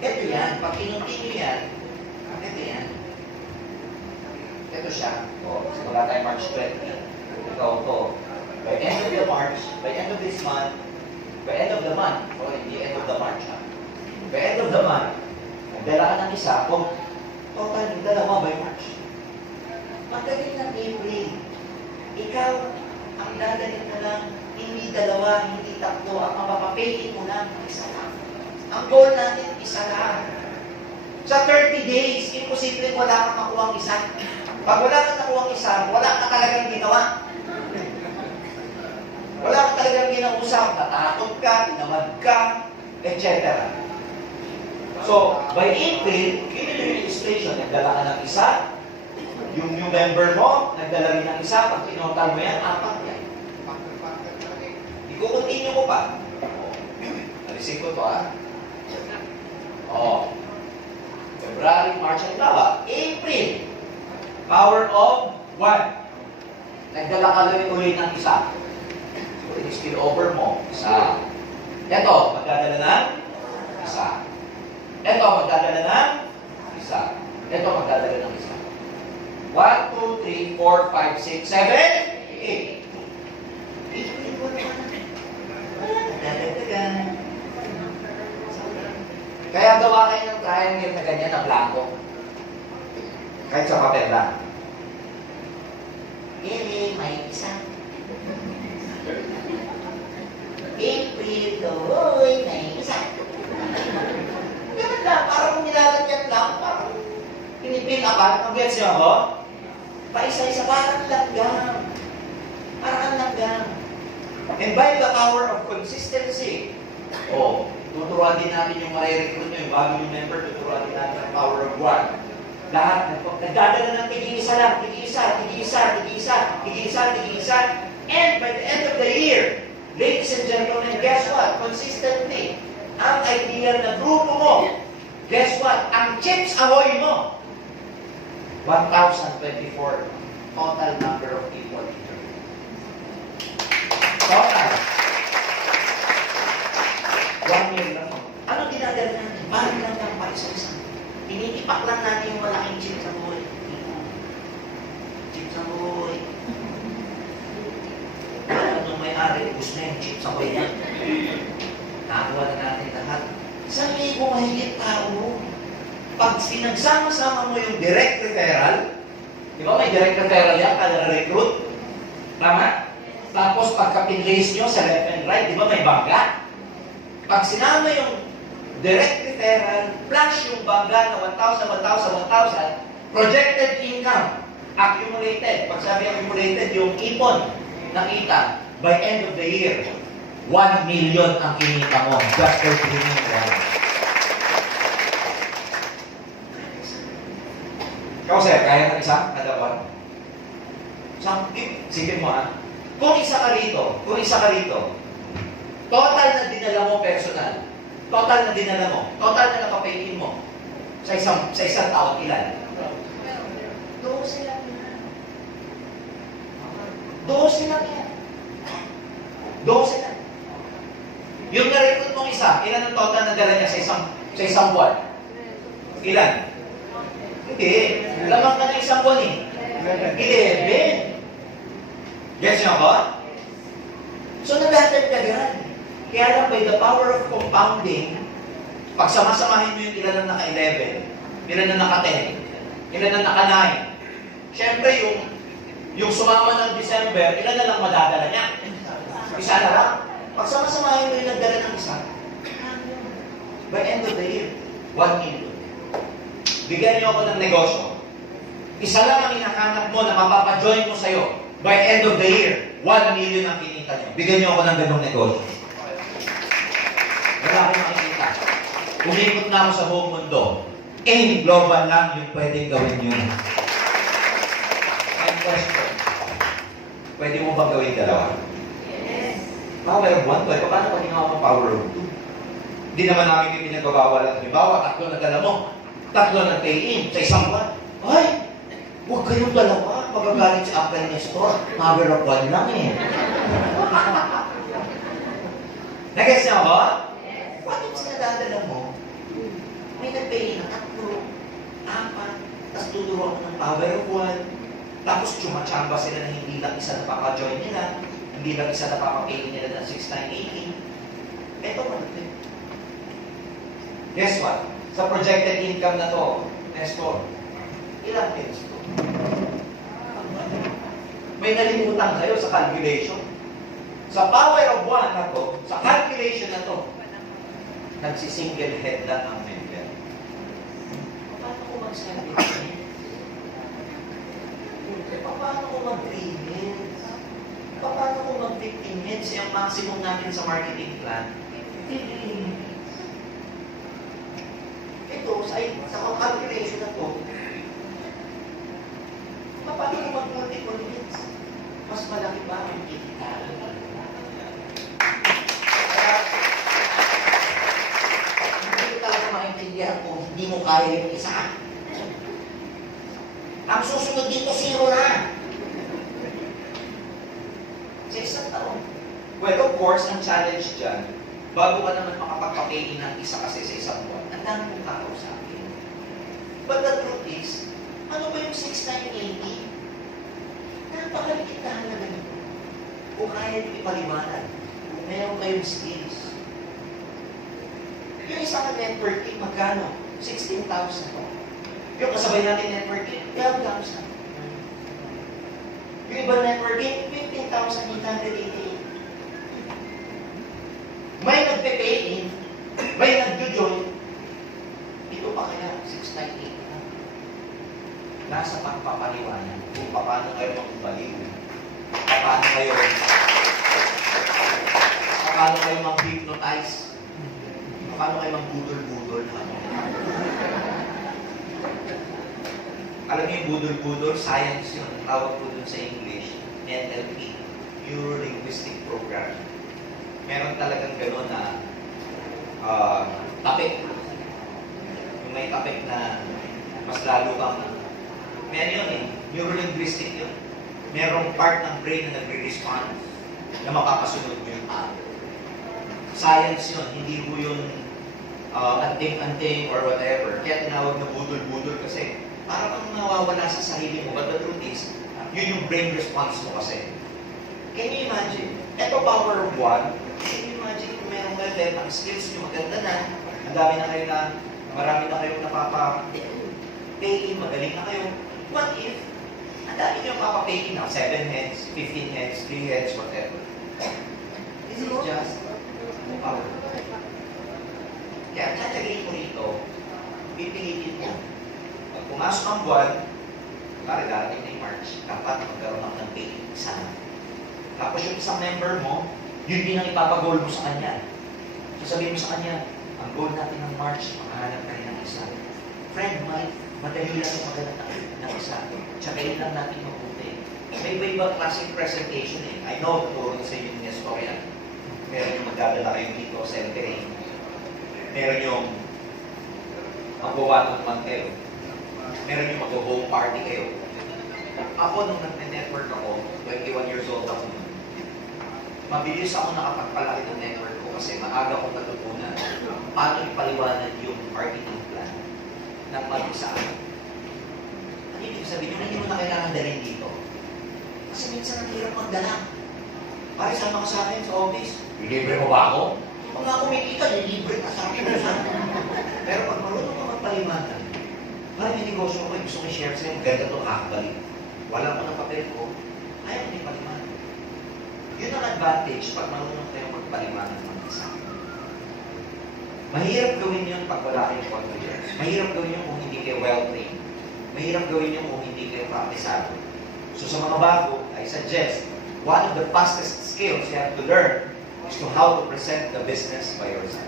4. Ito yan. Pag kinunti nyo yan, ito yan. Ito siya. O, wala tayo March 20. Ikaw to. By end of the March, by end of this month, by end of the month, o hindi end of the March ha. By end of the month, magdala ka ng isa, kung total yung dalawa by March. Pagdating ng April, ikaw, ang dadalhin na lang, hindi dalawa, hindi tatlo, ang mapapapayin mo lang, isa lang. Ang goal natin, isa lang. Sa 30 days, imposible wala kang makuha ang isa. Pag wala kang nakuha ang isa, wala ka talagang ginawa. Wala ka talagang ginausap, natakot ka, tinamad ka, etc. So, by April, yun yung registration, nagdala ka ng isa, yung new member mo, nagdala rin ng isa, pag tinotal mo yan, 4 yan. I-continue ko pa. Alisin ko to ha. February, March, ang tawa. April. Power of 1. Nagdala ka ulit ng isa. So, i-spill over mo. Isa. Ito, magdadala ng isa. Ito, magdadala ng isa. Ito, magdadala ng isa. 1, 2, 3, 4, 5, 6, 7, 8. April 1. Dadagdagan. Kaya gawa kayo ng triangle na ganyan na blanco. Kahit sa papel lang. May isa. April, Tuloy, may isa. Ganun lang, parang nilalagyan lang, parang pinipil apart. Ang gets niyo ako? Paisa-isa, parang langgam. Parang langgam. And by the power of consistency, tuturuan din natin yung marirecruit nyo, yung bagong member, tuturuan din natin ang power of one. Lahat, nagdadala ng tig-isa lang, tig-isa. And by the end of the year, ladies and gentlemen, guess what? Consistently, ang ideal na grupo mo, guess what? Ang Chips Ahoy mo, 1,024 total number of people. Total. 1 million lang. Anong dinadala natin? Bakit lang ng paisa-isa? Tinitipak lang natin yung malaking Chips Ahoy. Chips Ahoy. Nung may-ari, gusto na yung Chips Ahoy yan. Nakakuha na natin lahat. 1,000 mahigit tao. Pag sinagsama-sama mo yung direct referral, di ba may direct referral yan kada recruit? Tama? Tapos pagka-pinlace nyo sa left and right, di ba may bangga? Pag sinama yung direct referral plus yung bangga na 1,000, projected income, accumulated. Pag sabi accumulated, yung ipon, nakita, by end of the year, 1 million ang kinita mo just for training one. Ikaw, sir, kaya ng isa? Kada one? Sipin mo, ha? Kung isa ka rito, total na dinala mo personal, total na nakapayin mo, sa isang taon, ilan? 12 lang yan. 12 lang yan. 12 lang. Yung na-recruit mong isa, ilan ang total na dala niya sa isang buwan? Ilan? Hindi. Lamang ka na isang buwan eh. 11. Gets niyo ako? So nagdadagdagan. Kaya lang by the power of compounding, pag samasamahin mo yung ilan na naka-11, ilan na naka-10, ilan na naka-9, syempre yung sumama ng December, ilan na lang madadala niya? Isa na lang. Pag samasamahin mo yung nagdala ng isa, by end of the year, 1 million. Bigyan niyo ako ng negosyo. Isa lang ang hinahanap mo na mapapajoin mo sa'yo. By end of the year, 1 million ang kinita niyo. Bigyan niyo ako ng ganong negosyo. Wala akong makikita. Umikot na ako sa buong mundo. Global lang yung pwedeng gawin niyo. And question. Pwede mo bang gawin dalawa? Yes. Power of one, paano pag ginawa mo power of two? Hindi naman namin yung pinagbabawal at halimbawa, 3 na dala mo. 3 na pay-in sa isang buwan. Ay! Huwag kayong dalawa. Magagalit si Apple Nestor. Power of one lang eh. Nag-guess niyo ako? Yes. Bakit sinadadala mo? May nag-pay na 3, 4, tapos tuturo ako ng power of one. Tapos tsumachamba sila na hindi lang isa napaka-join nila, hindi lang isa napaka-pay nila ng 6,980. Ito malapit. Guess what? Sa projected income na to, Nestor, ilang pins to? May nalimutan kayo sa calculation. Sa power of one na to, sa calculation na to, nagsisingle head lang ang member. Paano ko mag-single head? Paano ko mag-3 heads? Paano ko mag-15 heads? Yung maximum natin sa marketing plan, 15 heads. Ito, sa calculation na to, paano ko mag-multiple heads? Mas malaki ba ang kita? Hindi ko talaga maintindihan kung hindi mo kaya yung isa. Ang susunod dito, 0 na. Sa isang taon. Well, of course, ang challenge dyan, bago ka naman makapagpapay ng isa kasi sa isang buwan, ang dami mong kakausapin. But the truth is, ano ba yung 6,980? Napakaliit na halaga nito. Kung kaya nyo ipaliwanag, kung meron kayong skills. Yung isang networking, magkano? 16,000. Yung kasabay natin networking, 12,000. Yung iba networking, 15,888. May nagpe-pay in, may nagjo-join. Ito pa kaya, 698 na. Nasa pagpapaliwanag kung paano kayo magbaliw. Paano kayo mag-hypnotize. Paano kayo mag-budol-budol. Alam niyo yung budol-budol, science yun. Tawag po dun sa English, NLP, Neuro-Linguistic Programming. Meron talagang gano'n na topic. Yung may topic na mas lalo kang, may ano yun eh, neuro-linguistic yun. Merong part ng brain na nagre-respond na mapapasunod mo yung tao. Science yun, hindi po yun anting-anting or whatever. Kaya tinawag na budol-budol kasi para kang nawawala sa sarili mo. But the truth is, yun yung brain response mo kasi. Can you imagine? Ito power of one. Can you imagine kung merong level, ang skills nyo maganda na, ang dami na kayo na, marami na kayong napapa-pay-in, magaling na kayo. What if, ang dami nyo napapa-pay-in now, 7 heads, 15 heads, 3 heads, whatever. This is just power. Kaya ang tatagay ko rito, pipilitin mo. Pag pumasok ang buwan, para darating na yung March, dapat magkaroon ako ng pay-in isa. Tapos yung isang member mo, yun din ang ipapag-goal mo sa kanya. So sabihin mo sa kanya, ang goal natin ng March, makahanap ka rin ng isa. Friend, madali lang yung maghanap ng isa. Tsakayin lang natin mabuti. May iba-ibang klaseng presentation eh. I know, tuturo sa inyo yung story na meron yung magdadala kayo dito sa LTA. Meron yung mag-one month kayo. Meron yung mag-home party kayo. Ako, nung nag-network ako, 21 years old ako, mabilis ako nakapagpalaki ng network ko kasi maaga kong natutunan paano ipaliwanag yung marketing plan ng mag-isa. Ano ibig sabihin? Hindi mo na kailangan dalhin dito. Kasi minsan ang hirap magdala. Pare, sama ka sa akin sa office. Libre mo ba ako? Pag nga kumikita, libre ka sa akin. Pero pag marunong ka magpaliwanag, parang yung negosyo ko, gusto ko i-share sa'yo, ganda itong kakabalik. Wala ko ng papel ko, ayaw ko yung paliwanag. Yun ang advantage pag marunong kayo magpaliwanag ng isa. Mahirap gawin yun pag wala kayong confidence. Mahirap gawin yun kung hindi kayo well-trained. Mahirap gawin yun kung hindi kayo praktisado. So sa mga bago, I suggest, one of the fastest skills you have to learn is to how to present the business by yourself.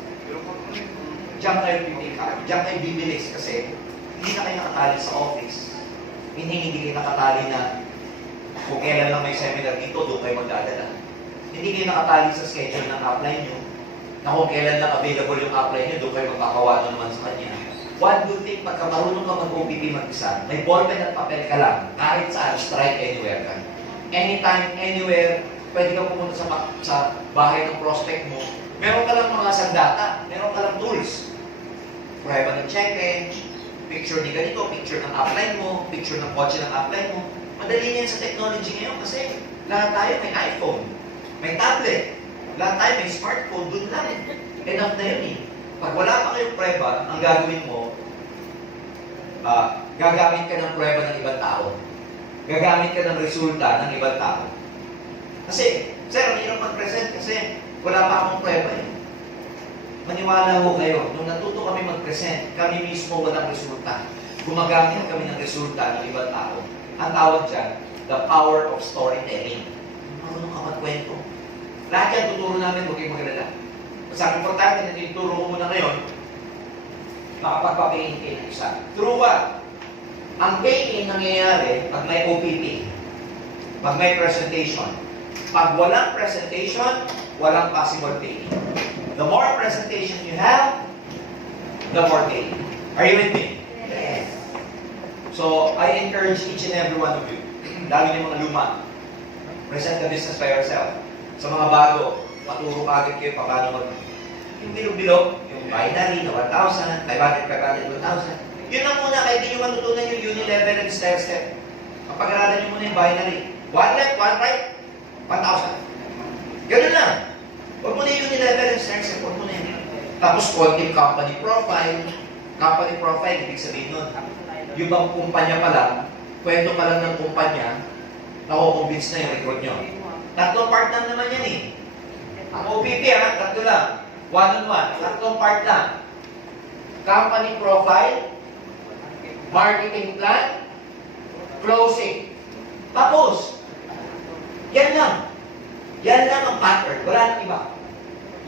Diyan kayo pipikay. Diyan kayo bibilis kasi hindi na kayo nakatali sa office. Hindi kayo nakatali na kung kailan lang may seminar dito, doon kayo magdadala. Hindi kayo nakatali sa schedule ng upline nyo, na kung kailan lang available yung upline nyo, doon kayo magkakawa naman sa kanya. One good thing, pagka marunong ka mag-OPP mag-isa, may ballpen at papel ka lang, kahit saan, strike anywhere ka. Anytime, anywhere, pwede ka pumunta sa bahay ng prospect mo, meron ka lang mga sandata, meron ka lang tools. Prueba ng check-in, picture ni ganito, picture ng upline mo, picture ng kotse ng upline mo. Madali yan sa technology ngayon kasi lahat tayo may iPhone, may tablet, lahat tayo may smartphone, dun lang. Enough na yun eh. Pag wala pa kayong prueba, ang gagawin mo, gagamit ka ng prueba ng ibang tao. Gagamit ka ng resulta ng ibang tao. Kasi, sir, ang hirap mag-present kasi wala pa akong prueba eh. Maniwala ho kayo, nung natuto kami mag-present, kami mismo walang resulta. Gumagamit kami ng resulta ng ibang tao. Ang tawag dyan, the power of storytelling. Marunong ka magkwento. Lahat yan, tuturo namin, huwag kayong magalala. Mas ang importante na tinuturo ko muna ngayon, makapagpa-pay-in kayo ng isa. True what? Ang pay-in nangyayari pag may OPP, pag may presentation. Pag walang presentation, walang possible pay-in. The more presentation you have, the more pay-in. Are you with me? Yes. So, I encourage each and every one of you, lalo yung mga luma, present the business by yourself. Sa mga bago, maturo agad kayo paano yung bilog-bilog, yung binary na 1,000, 500, 500, 1,000. Yun lang muna, kahit hindi nyo matutunan yung uni-level and step-step. Kapag-aralan nyo muna yung binary. 1 left, 1 right, 1,000. Ganun lang. Huwag mo na yung uni-level and step-step, huwag mo na yun. Tapos konting company profile. Company profile, ibig sabihin nun, yung bang kumpanya pa lang, kwento pa lang ng kumpanya, nakukonvince na yung record nyo. Tatlong part lang naman yan eh. Ang OPP tatlo lang. One-on-one. Tatlong part lang. Company profile, marketing plan, closing. Tapos, yan lang. Yan lang ang pattern. Wala nang iba.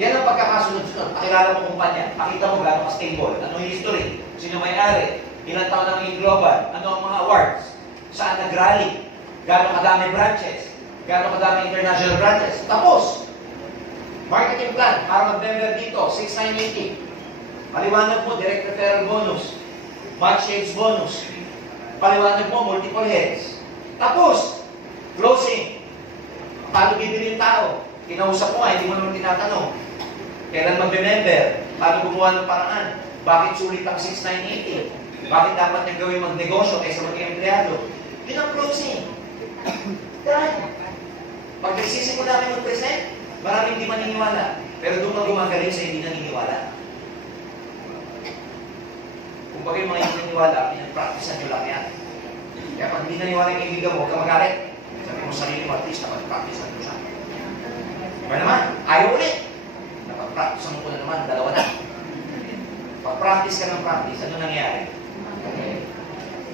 Yan ang pagkakasunod-sunod. Pakilala mo kumpanya. Pakita mo gano'ng ka-stable. Ano yung history? Sino may-ari? Ilang taon na may global? Ano ang mga awards? Saan nag-rally? Gano'ng kadami branches? Gano'ng kadami international branches? Tapos, marketing plan. Para mag-member dito, 6,980. Paliwanag mo, direct referral bonus. Match shades bonus. Paliwanag mo, multiple heads. Tapos, closing. Paano bibili yung tao? Kinausap mo hindi mo naman tinatanong. Kailan magbe-member? Paano gumawa ng paraan? Bakit sulit ang 6,980? Bakit dapat niyang gawin magnegosyo kaysa maging empleyado? Yun ang closing. Dahil, pag nagsisimula kami mag-present, maraming hindi maniniwala. Pero doon ka gumagaling sa hindi naniniwala. Kung bagay mga hindi naniniwala, pinag-practicean nyo lang yan. Kaya pag hindi naniniwala yung kaibigan mo, huwag ka magalit. Sabi mo sarili mo, at least napag-practicean mo siya. Kaya naman, ayaw ulit. Napag-practicean mo ko na naman, dalawa na. Pag-practice ka ng practice, ano nangyayari?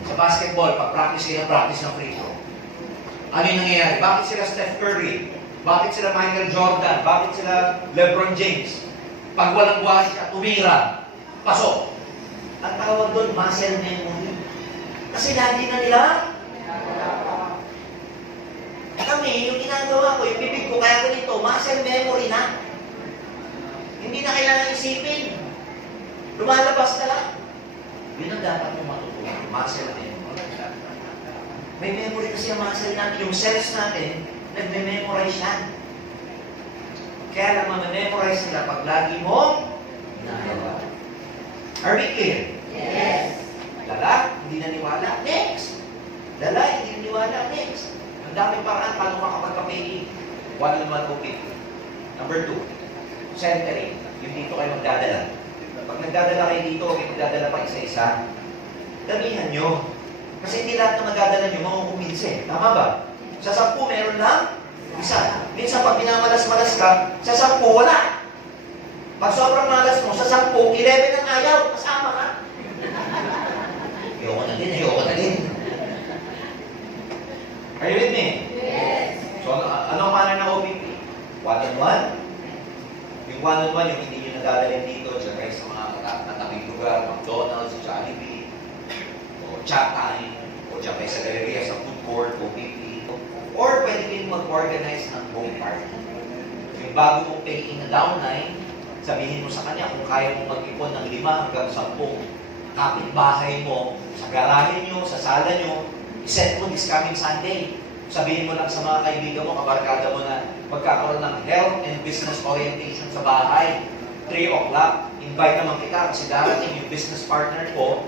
Sa basketball, pag-practice kayo ng practice ng free throw. Ano yung nangyayari? Bakit sila Steph Curry? Bakit sila Michael Jordan? Bakit sila LeBron James? Pag walang buhay siya, tumira, pasok. Ang tawag doon, muscle memory. Kasi lagi na nila. Kami, yung ginagawa ko, yung bibig ko, kaya ganito, muscle memory na. Hindi na kailangan isipin. Lumalabas na lang. Yun ang dapat mong matutunan, muscle memory. May memory kasi ang muscle natin, yung cells natin, nagme-memorize yan. Kaya lang mamememorize nila pag lagi mong ginagawa. Are we clear? Yes. Lala, hindi naniwala. Next. Lala, hindi naniwala. Next. Ang daming paraan paano makapagpa-pay. One-on-one OPP. Number 2, centering. Yung dito kayo magdadala. Pag nagdadala kayo dito, kayo magdadala pa isa-isa, damihan nyo. Kasi hindi lahat na magdadala nyo, makukumbinse. Tama ba? Sa 10, meron lang isa. Minsan pag minamalas-malas ka, sa 10, wala. Pag sobrang malas mo, sa 10, 11 ang ayaw, kasama ka. Ayoko na din. Are you with me? Yes. So, anong mana ng OPP? One-on-one? Yung one-on-one, yung hindi nyo nadadalhin dito, dyan kayo sa mga natabing lugar, McDonald's, Jollibee, o chat time, o dyan kayo sa galeria, sa food court, OPP. Or pwede kayong mag-organize ng home party. Yung bago mong paying na downline, sabihin mo sa kanya kung kaya mong mag-ipon ng 5 hanggang 10 kapitbahay mo, sa garahe nyo, sa sala nyo, iset mo this coming Sunday. Sabihin mo lang sa mga kaibigan mo, kabarkada mo na magkakaroon ng health and business orientation sa bahay. 3 o'clock, invite naman kita kasi darating yung business partner ko.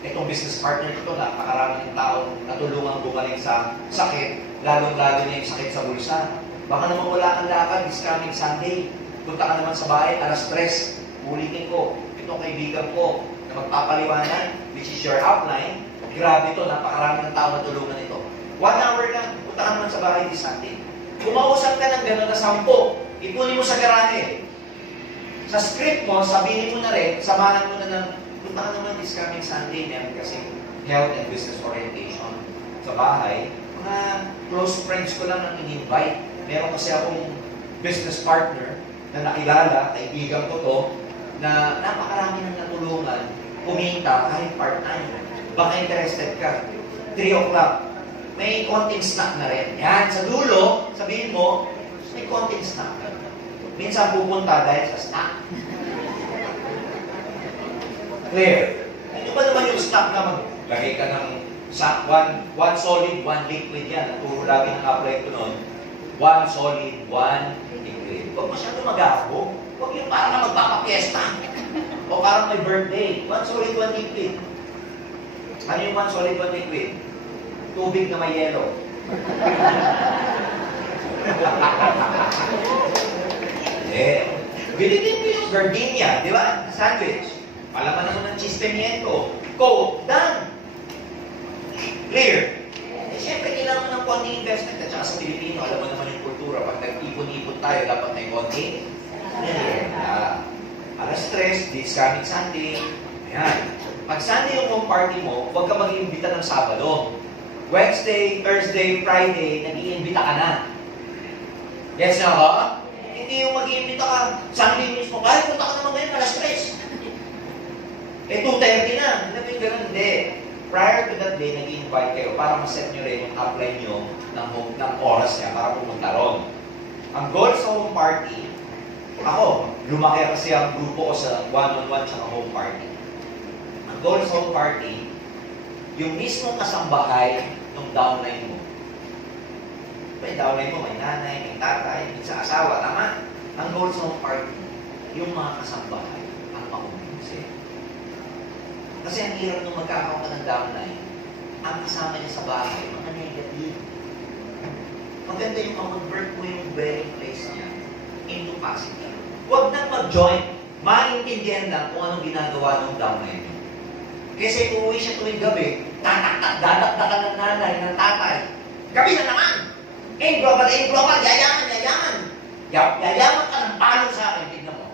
Itong business partner ko, napakarami ng taong natulungan gumaling sa sakit, lalong-lalo na yung sakit sa bulsa. Baka naman wala kang lakad this coming Sunday. Punta ka naman sa bahay, alas 3, ulitin ko, itong kaibigan ko na magpapaliwanag, which is your outline, grabe ito, napakarami ng tao na tulungan ito. 1 hour lang, punta ka naman sa bahay this Sunday. Kumausap ka ng gano'n na 10, ipunin mo sa garahe. Sa script mo, sabihin mo na rin, samahan mo na ng, punta ka naman this coming Sunday, meron kasi health and business orientation sa bahay. Mga close friends ko lang ang in-invite. Meron kasi akong business partner na nakilala, kaibigan ko to, na napakarami ng natulungan, kumita kahit part-time. Baka interested ka. 3 o'clock, may konting snack na rin. Yan, sa dulo, sabihin mo, may konting snack. Minsan pupunta dahil sa snack. Clear? Ano ba naman yung snack na maglagay ka ng one solid, one liquid yan. Naturo lagi ng apply ko noon. 1 solid, 1 liquid. Huwag masyado mag-ako. Huwag yung parang na magpapapiesta. O parang may birthday. 1 solid, 1 liquid. Ano yung 1 solid, 1 liquid? Tubig na may yelo. Bilitin mo yung gardenia, di ba? Sandwich. Palaman naman ng cheese pimiento. Coke, done. Clear. Eh, syempre, kailangan mo ng konting investment. At saka sa Pilipino, alam mo naman yung kultura. Pag nag-ipon-ipon tayo, dapat may konting. Alas 3, this coming Sunday. Ayan. Pag Sunday yung home party mo, huwag ka mag-iimbita ng Sabado. Wednesday, Thursday, Friday, nag-iimbita ka na. Yes na ba? Hindi yung mag-iimbita ka. Sunday mismo, kahit punta ka naman ngayon, alas 3. Eh, 2:30 na. Hindi na yung ganun. Hindi. Prior to that day, nag-invite kayo para ma-set nyo rin yung upline nyo ng oras niya para pumunta ron. Ang goal sa home party, ako, lumaki kasi ang grupo ko sa one-on-one tsaka home party. Ang goal sa home party, yung mismong kasambahay ng downline mo. May downline mo, may nanay, may tatay, may sa asawa, tama? Ang goal sa home party, yung mga kasambahay ang makumbinsi. Kasi ang hirap nung magkakaroon ka ng downline, ang kasama niya sa bahay, mga negative. Maganda yung mag-work mo yung very place niya into positive. Huwag nang mag-join, maintindihan lang kung anong ginagawa ng downline niyo. Kasi kung uwi siya tuwing gabi, dadakdakan ng nanay, ng tatay. Gabi na naman! Global, yayaman. Yayaman ka ng palo sa akin, tignan mo.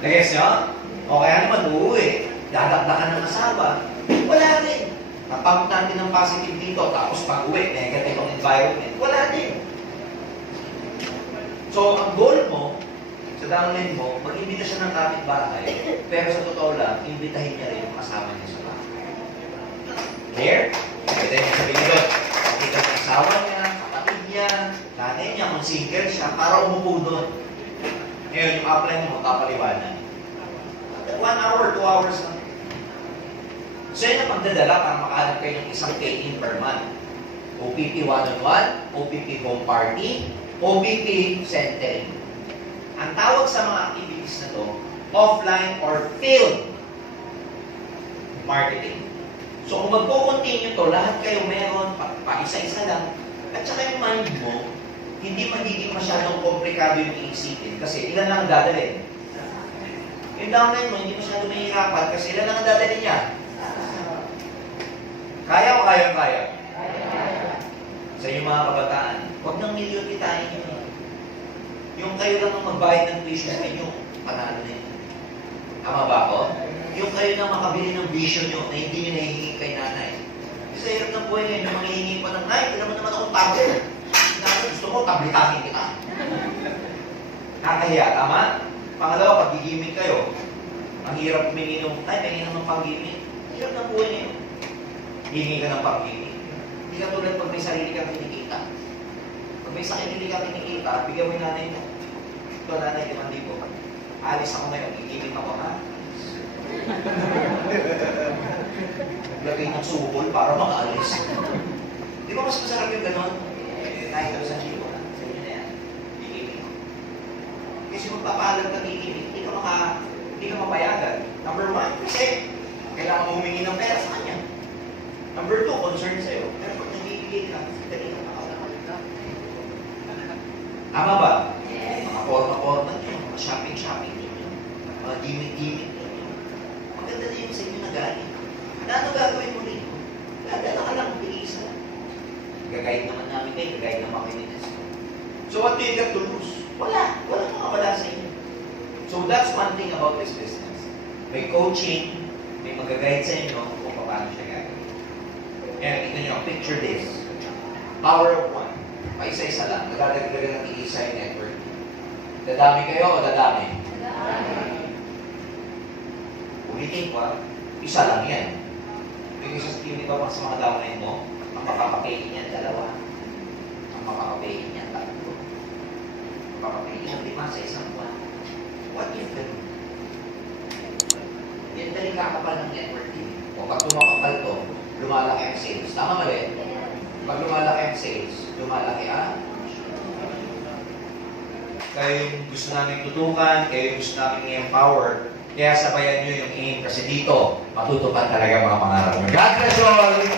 Nag-guess nyo? O kaya naman uuwi, dadakdakan ng asawa. Wala rin. Napagod natin ng positive dito, tapos pag-uwi, negative ang environment. Wala din. So, ang goal mo, sa downline mo, mag-imbita siya ng kapitbahay, pero sa totoo lang, imbitahin niya rin yung kasama niya sa bahay. Clear? Pwede niya sabihin doon, makita ng asawa niya, kapatid niya, nanay niya, kung single siya, para umupo doon. Ngayon, yung upline mo, kapaliwanan. 1 hour, 2 hours lang. So, yun ang pagdadala para makahanap kayo ng isang pay-in per month. OPP one-on-one, OPP home party, OPP centering. Ang tawag sa mga activities na to, offline or field marketing. So kung magpo-continue to, lahat kayo meron, pa-isa-isa lang, at saka yung mind mo, hindi magiging masyadong komplikado yung iisipin kasi ilan lang ang dadalhin. Yung downline mo, hindi masyadong mahihirapan kasi ilan lang ang dadalhin niya. Kaya o kaya? Sa inyong mga kabataan, huwag nang milyon kitain nyo. Yung kayo lang ang magbayad ng tuition ninyo, panalo na yun. Tama ba ako? Yung kayo na makabili ng vision nyo na hindi nyo nahihingi kay nanay. Sa hirap ng buhay ngayon, yung manghihingi pa ng, ay, naman akong tablet. Gusto mo, tabletahin kita. Nakahiya, tama? Pangalawa, pag gigimik kayo, ang hirap humingi ng, ay, may ng pang-gimik. Hirap ng buhay ngayon. Hingi ka ng pang-gimik. Hindi ka tulad pag may sarili kang kinikita. Pag may sakit hindi ka kinikita, bigyan mo yung nanay mo. Ito, nanay, 5,000. Alis ako ngayon, gigimik ako, ha? Naglagay ng subol para makaalis. Di ba mas masarap yung gano'n? Kahit ito sa chico na. Sa inyo na yan. Gigimik. Kasi magpapalag ka gigimik, hindi ka mapayagan. Number 1, kasi kailangan mo humingi ng pera sa kanya. Number 2, concern sa'yo. Pero pag nagigigil ka, dali ka makakalit ka. Tama ba? Mga forma-forma niyo, mga shopping-shopping niyo, mga gimmick-gimmick niyo. Maganda din sa inyo na galing. Ano gagawin mo rin? Gagala ka lang, bilisan. Gagayad naman namin kayo, gagayad naman kayo nito. So what do you get to lose? Wala. Wala makawala sa inyo. So that's one thing about this business. May coaching, may mag-guide sa inyo kung paano siya gagawin. Kaya kita nyo, picture this. Power of one. Paisa-isa lang. Nagdadagdagan ng iisa yung network. Dadami kayo o dadami? Dadami. Ulitin ko, isa lang yan. Yung isa sa team ba sa mga downline mo, ang makakapayin niyan, 2. Ang makakapayin niyan, 3. Ang makakapayin niyan, 5 sa isang buwan. What if ganun? Yan daling kakapal ng network team. O pag tumakapal to, lumalaki ang sales. Tama mali? Pag lumalaki ang sales, lumalaki ang kayo yung gusto namin tutukan, kayo yung gusto namin i-empower, kaya sabayan nyo yung aim kasi dito, matutupad talaga mga pangarap nyo. God bless you all!